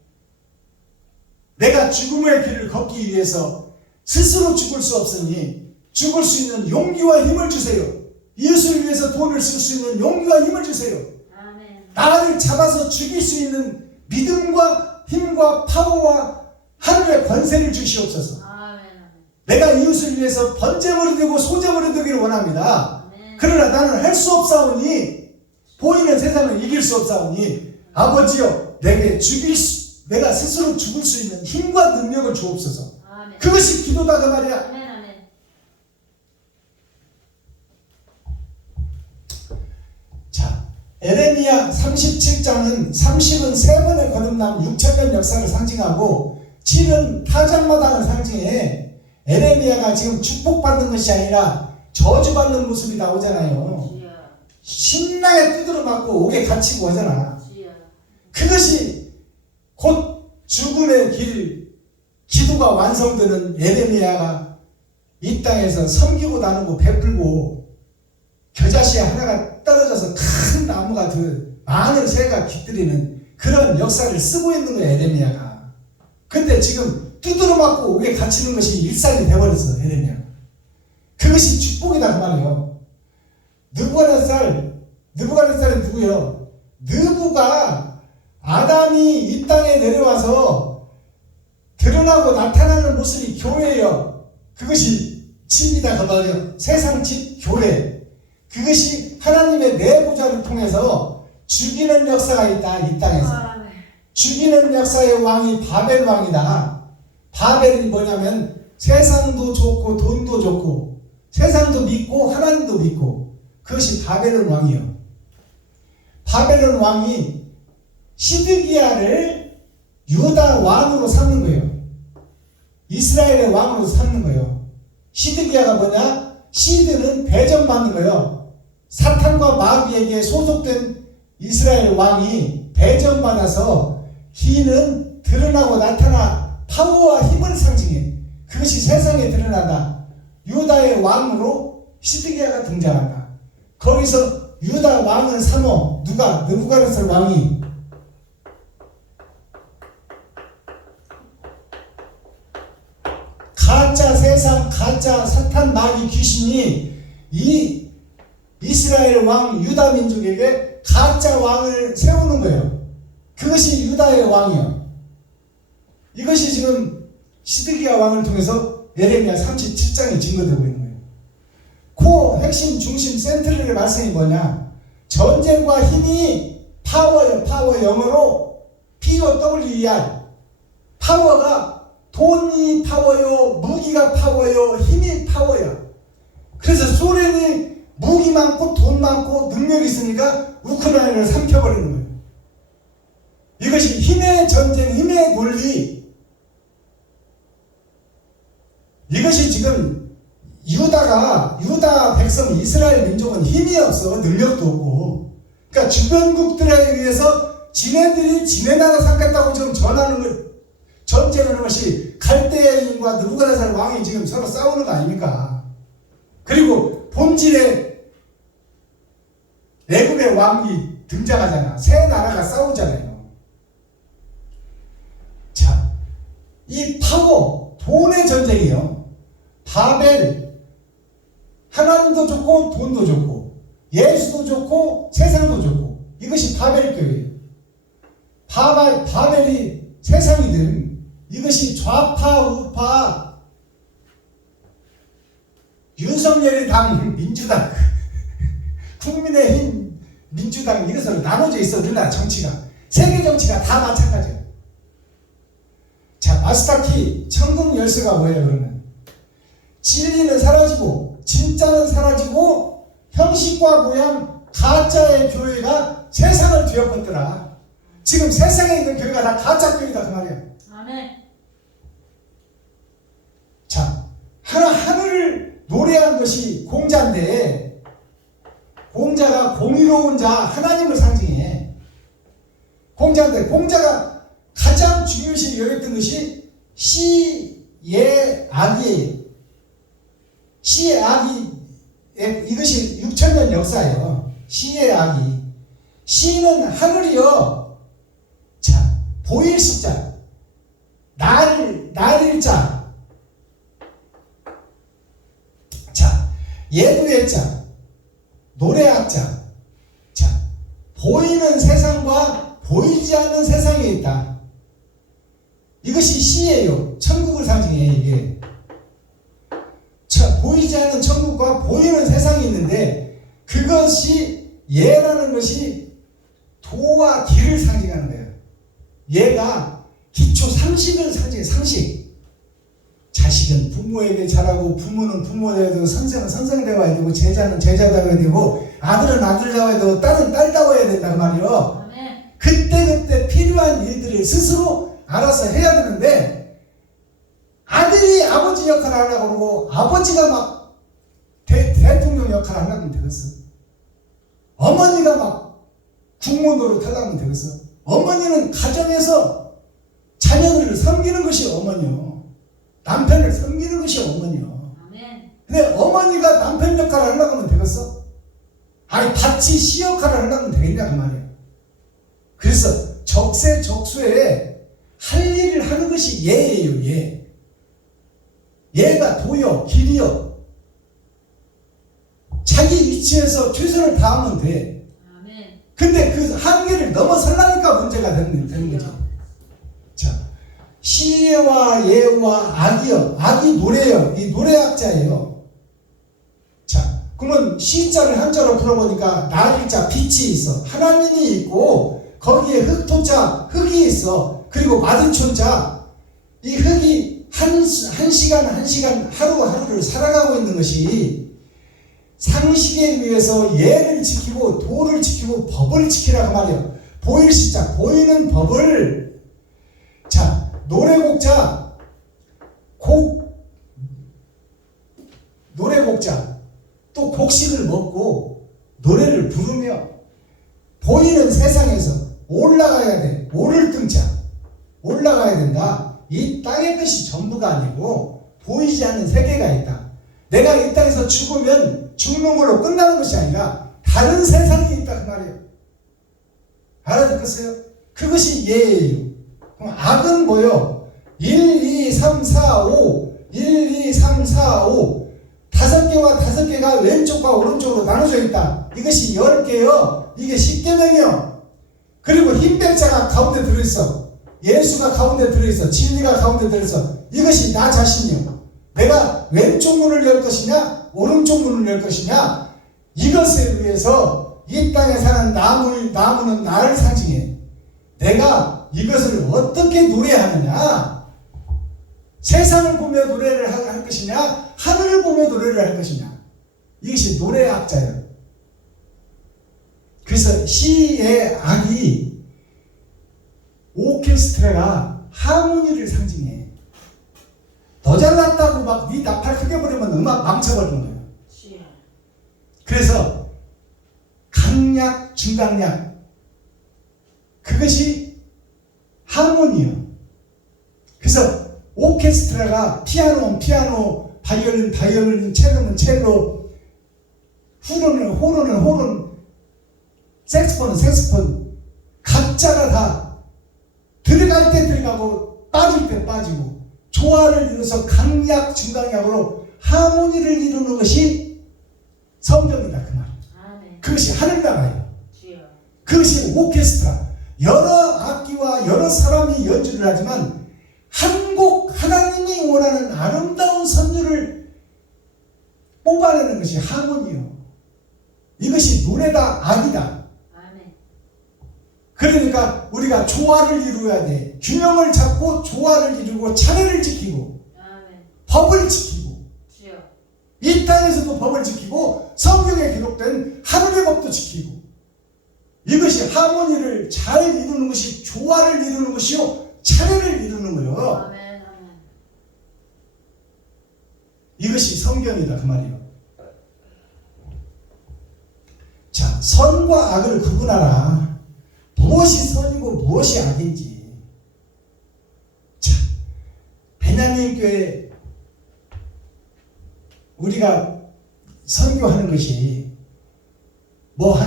내가 죽음의 길을 걷기 위해서 스스로 죽을 수 없으니 죽을 수 있는 용기와 힘을 주세요. 이웃을 위해서 돈을 쓸 수 있는 용기와 힘을 주세요. 아멘. 나를 잡아서 죽일 수 있는 믿음과 힘과 파워와 하늘의 권세를 주시옵소서. 아멘. 아멘. 내가 이웃을 위해서 번제물이 되고 소제물이 되기를 원합니다. 아멘. 그러나 나는 할 수 없사오니 보이는 세상을 이길 수 없사오니 아버지여 내가 스스로 죽을 수 있는 힘과 능력을 주옵소서. 아멘. 그것이 기도다 그 말이야. 아멘. 아멘. 자, 에레미야 37장은 30은 세 번의 거듭남 6천년 역사를 상징하고 7은 타작마당을 상징해. 에레미야가 지금 축복받는 것이 아니라 저주받는 모습이 나오잖아요. 주여. 신나게 두드려 맞고 옥에 갇히고 하잖아. 주여. 그것이 곧 죽음의 길, 기도가 완성되는 에레미야가 이 땅에서 섬기고 나누고 베풀고 겨자씨 하나가 떨어져서 큰 나무가 많은 새가 깃들이는 그런 역사를 쓰고 있는 거예요, 에레미야가. 근데 지금 두드러 맞고 옥에 갇히는 것이 일상이 돼버렸어, 에레미야. 그것이 축복이다 그 말이에요. 느부갓네살이 누구요? 느부가 아담이 이 땅에 내려와서 드러나고 나타나는 모습이 교회예요. 그것이 집이다 그 말이에요. 세상 집 교회. 그것이 하나님의 내부자를 통해서 죽이는 역사가 있다 이 땅에서. 아멘. 죽이는 역사의 왕이 바벨 왕이다. 바벨이 뭐냐면 세상도 좋고 돈도 좋고 세상도 믿고 하나님도 믿고 그것이 바벨론 왕이요. 바벨론 왕이 시드기야를 유다 왕으로 삼는 거예요. 이스라엘의 왕으로 삼는 거예요. 시드기야가 뭐냐? 시드는 배정받는 거예요. 사탄과 마귀에게 소속된 이스라엘 왕이 배정받아서 기는 드러나고 나타나 파워와 힘을 상징해. 그것이 세상에 드러난다. 유다의 왕으로 시드기야가 등장한다. 거기서 유다 왕을 삼어 누가? 느부갓네살 왕이 가짜 세상, 가짜 사탄 마귀 귀신이 이 이스라엘 왕 유다 민족에게 가짜 왕을 세우는 거예요. 그것이 유다의 왕이요. 이것이 지금 시드기야 왕을 통해서 에레미야 37장에 증거되고 있는 거예요. 그 핵심 중심 센트럴의 말씀이 뭐냐? 전쟁과 힘이 파워예요. 파워 영어로 POWER. 파워가 돈이 파워요, 무기가 파워요, 힘이 파워야. 그래서 소련이 무기 많고 돈 많고 능력이 있으니까 우크라이나를 삼켜버리는 거예요. 이것이 힘의 전쟁, 힘의 논리. 이것이 지금 유다 백성 이스라엘 민족은 힘이 없어. 능력도 없고. 그러니까 주변국들에 의해서 지네들이 지네 나라 삼겠다고 지금 전쟁하는 것이 갈대인과 느부갓네살 왕이 지금 서로 싸우는 거 아닙니까? 그리고 본질에 애굽의 왕이 등장하잖아. 세 나라가 싸우잖아요. 자, 이 파워, 돈의 전쟁이요. 바벨, 하나님도 좋고 돈도 좋고 예수도 좋고 세상도 좋고 이것이 바벨 교회예요. 바벨이 세상이든 이것이 좌파 우파 윤석열의 당 민주당 국민의힘 민주당 이것으로 나눠져 있어. 우리나라 정치가 세계 정치가 다 마찬가지야. 자, 마스터키 천국 열쇠가 뭐예요? 그러면 진리는 사라지고 진짜는 사라지고 형식과 모양 가짜의 교회가 세상을 뒤엎었더라. 지금 세상에 있는 교회가 다 가짜 교회다 그 말이야. 아멘. 자, 하늘을 노래한 것이 공자인데 공자가 공의로운 자 하나님을 상징해. 공자인데 공자가 가장 중요시 여겼던 것이 시의 악이에요. 시의 악이 이것이 6천년 역사예요. 시의 악이. 시는 하늘이요. 자, 보일 숫자, 날일자, 자, 예부의 자, 노래학자. 자, 보이는 세상과 보이지 않는 세상에 있다. 이것이 시예요. 천국을 상징해 이게. 보이지 않는 천국과 보이는 세상이 있는데 그것이 예라는 것이 도와 기를 상징하는 거예요. 예가 기초 상식을 상징해. 상식. 자식은 부모에게 잘하고, 부모는 부모 되어야 되고, 선생은 선생 되어야 되고, 제자는 제자 되어야 되고, 아들은 아들 되어야 되고, 딸은 딸 되어야 된단 말이에요. 아멘. 그때 필요한 일들을 스스로 알아서 해야 되는데, 아들이 아버지 역할을 하려고 그러고, 아버지가 막 대통령 역할을 하려고 하면 되겠어. 어머니가 막 국무노릇 하려고 하면 되겠어. 어머니는 가정에서 자녀들을 섬기는 것이 어머니요. 남편을 섬기는 것이 어머니요. 아멘. 근데 어머니가 남편 역할을 하려고 하면 되겠어? 아니, 같이 시 역할을 하려고 하면 되겠냐 그 말이에요. 그래서 적세적소에 할 일을 하는 것이 예예요. 예. 예가 도요, 길이요. 자기 위치에서 최선을 다하면 돼. 아멘. 근데 그 한계를 넘어서려니까 문제가 되는 거지. 자, 시와 예와 악이요. 악이 노래요. 이 노래학자예요. 자, 그러면 시자를 한자로 풀어보니까 날일자 빛이 있어. 하나님이 있고 거기에 흑토자 흙이 있어. 그리고 마등촌자. 이 흙이 한 시간 한 시간 하루하루를 살아가고 있는 것이 상식에 의해서 예를 지키고 도를 지키고 법을 지키라고 말이에요. 보일 시자, 보이는 법을. 자, 노래곡자, 노래곡자, 또 곡식을 먹고 노래를 부르며 보이는 세상에서 올라가야 돼. 오를 등자, 올라가야 된다. 이 땅의 것이 전부가 아니고 보이지 않는 세계가 있다. 내가 이 땅에서 죽으면 죽는 걸로 끝나는 것이 아니라 다른 세상이 있다 그 말이에요. 알아듣겠어요? 그것이 예예요. 그럼 악은 뭐요? 1, 2, 3, 4, 5 1, 2, 3, 4, 5 5개와 5개가 왼쪽과 오른쪽으로 나눠져 있다. 이것이 10개요. 이게 10계명이요. 그리고 흰백자가 가운데 들어있어. 예수가 가운데 들어있어. 진리가 가운데 들어있어. 이것이 나 자신이요. 내가 왼쪽 문을 열 것이냐 오른쪽 문을 열 것이냐, 이것에 의해서 이 땅에 사는 나무는 나를 상징해. 내가 이것을 어떻게 노래하느냐, 세상을 보며 노래를 할 것이냐 하늘을 보며 노래를 할 것이냐, 이것이 노래학자예요. 그래서 시의 악이 오케스트라가 하모니를 상징해. 너 잘났다고 막 네 나팔 크게 부르면 음악 망쳐버리는 거예요. 그래서 강약, 중강약, 그것이 하모니요. 그래서 오케스트라가 피아노는 피아노, 바이올린, 첼로는 첼로, 호른은 호른, 색스폰은 색스폰, 각자가 다 들어갈 때 들어가고 빠질 때 빠지고 조화를 이루어서 강약, 중강약으로 하모니를 이루는 것이 성경이다 그 말이에요. 그것이 하늘나라예요. 그것이 오케스트라. 여러 악기와 여러 사람이 연주를 하지만 한 곡 하나님이 원하는 아름다운 선율을 뽑아내는 것이 하모니요. 이것이 노래다, 악이다. 그러니까 우리가 조화를 이루어야 돼. 균형을 잡고 조화를 이루고 차례를 지키고 법을 지키고 이 땅에서도 법을 지키고 성경에 기록된 하늘의 법도 지키고, 이것이 하모니를 잘 이루는 것이 조화를 이루는 것이요 차례를 이루는 거예요. 이것이 성경이다 그 말이에요. 자, 선과 악을 구분하라. 무엇이 선이고 무엇이 악인지. 자, 베냐민 교회 우리가 선교하는 것이 뭐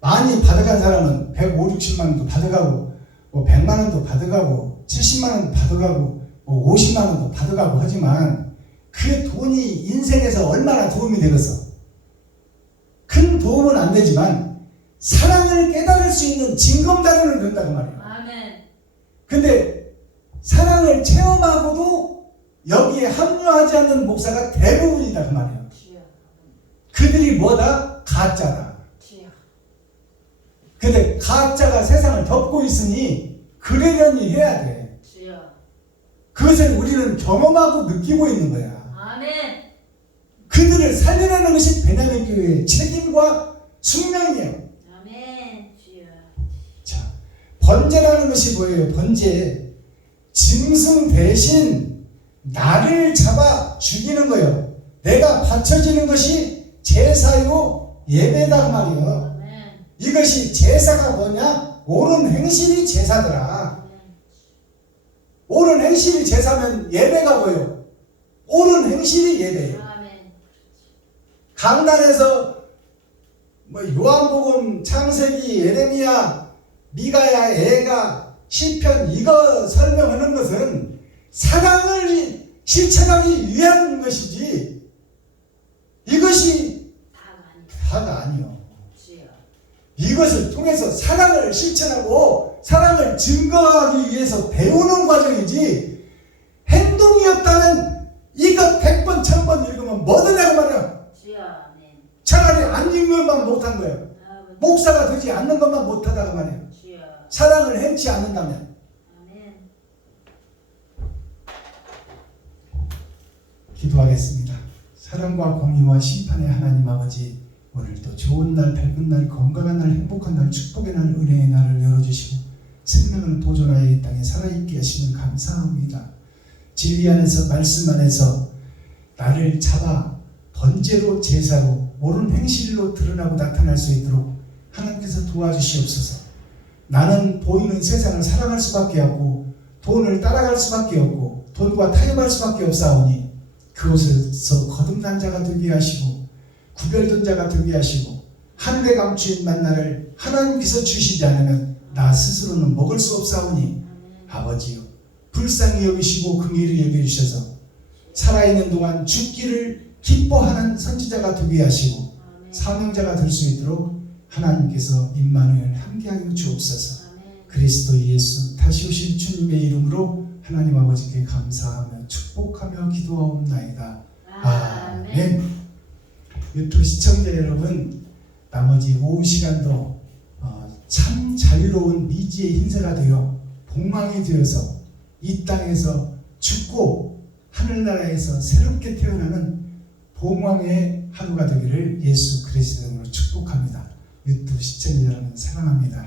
많이 받아간 사람은 150, 60만 원도 받아가고, 뭐 100만 원도 받아가고, 70만 원도 받아가고, 뭐 50만 원도 받아가고 하지만 그 돈이 인생에서 얼마나 도움이 되겠어? 큰 도움은 안 되지만 사랑을 깨달을 수 있는 징검다리는 된다고 말이에요. 근데 사랑을 체험하고도 여기에 합류하지 않는 목사가 대부분이다 그 말이에요. 그들이 뭐다? 가짜다. 주여. 근데 가짜가 세상을 덮고 있으니 그러려니 해야 돼. 주여. 그것을 우리는 경험하고 느끼고 있는 거야. 아멘. 그들을 살려내는 것이 베냐민 교회의 책임과 숙명이에요. 아멘. 주여. 자, 번제라는 것이 뭐예요? 번제. 짐승 대신 나를 잡아 죽이는 거예요. 내가 바쳐지는 것이 제사요 예배다 그 말이에요. 아멘. 이것이 제사가 뭐냐? 옳은 행실이 제사더라. 아멘. 옳은 행실이 제사면 예배가 뭐예요? 옳은 행실이 예배예요. 아멘. 강단에서 뭐 요한복음, 창세기, 예레미야, 미가야, 애가, 시편 이거 설명하는 것은 사랑을 실천하기 위한 것이지 이것이 다가 아니요. 주여. 이것을 통해서 사랑을 실천하고 사랑을 증거하기 위해서 배우는 과정이지 행동이 없다면 이거 100번, 1000번 읽으면 뭐든 하고 말이야. 주여. 아멘. 차라리 안 읽는 것만 못한 거예요. 아멘. 목사가 되지 않는 것만 못하다가 말이에요. 주여. 사랑을 행치 않는다면. 아멘. 기도하겠습니다. 사랑과 공의와 심판의 하나님 아버지, 오늘도 좋은 날, 밝은 날, 건강한 날, 행복한 날, 축복의 날, 은혜의 날을 열어주시고 생명을 보존하여 이 땅에 살아있게 하시면 감사합니다. 진리 안에서, 말씀 안에서 나를 잡아 번제로, 제사로, 옳은 행실로 드러나고 나타날 수 있도록 하나님께서 도와주시옵소서. 나는 보이는 세상을 사랑할 수밖에 없고 돈을 따라갈 수밖에 없고 돈과 타협할 수밖에 없사오니 그곳에서 거듭난 자가 되게 하시고 구별된 자가 되게 하시고 하늘에 감추인 만나를 하나님께서 주시지 않으면 나 스스로는 먹을 수 없사오니 아버지요 불쌍히 여기시고 긍휼히 여겨주셔서 살아있는 동안 죽기를 기뻐하는 선지자가 되게 하시고 사명자가 될 수 있도록 하나님께서 임마누엘 함께하여 주옵소서. 그리스도 예수 다시 오실 주님의 이름으로 하나님 아버지께 감사하며 축복하며 기도하옵나이다. 아멘. 유튜브 시청자 여러분, 나머지 오후 시간도 참 자유로운 미지의 hin세가 되어 복망이 되어서 이 땅에서 죽고 하늘나라에서 새롭게 태어나는 복망의 하루가 되기를 예수 그리스도 이름으로 축복합니다. 유튜브 시청자 여러분 사랑합니다.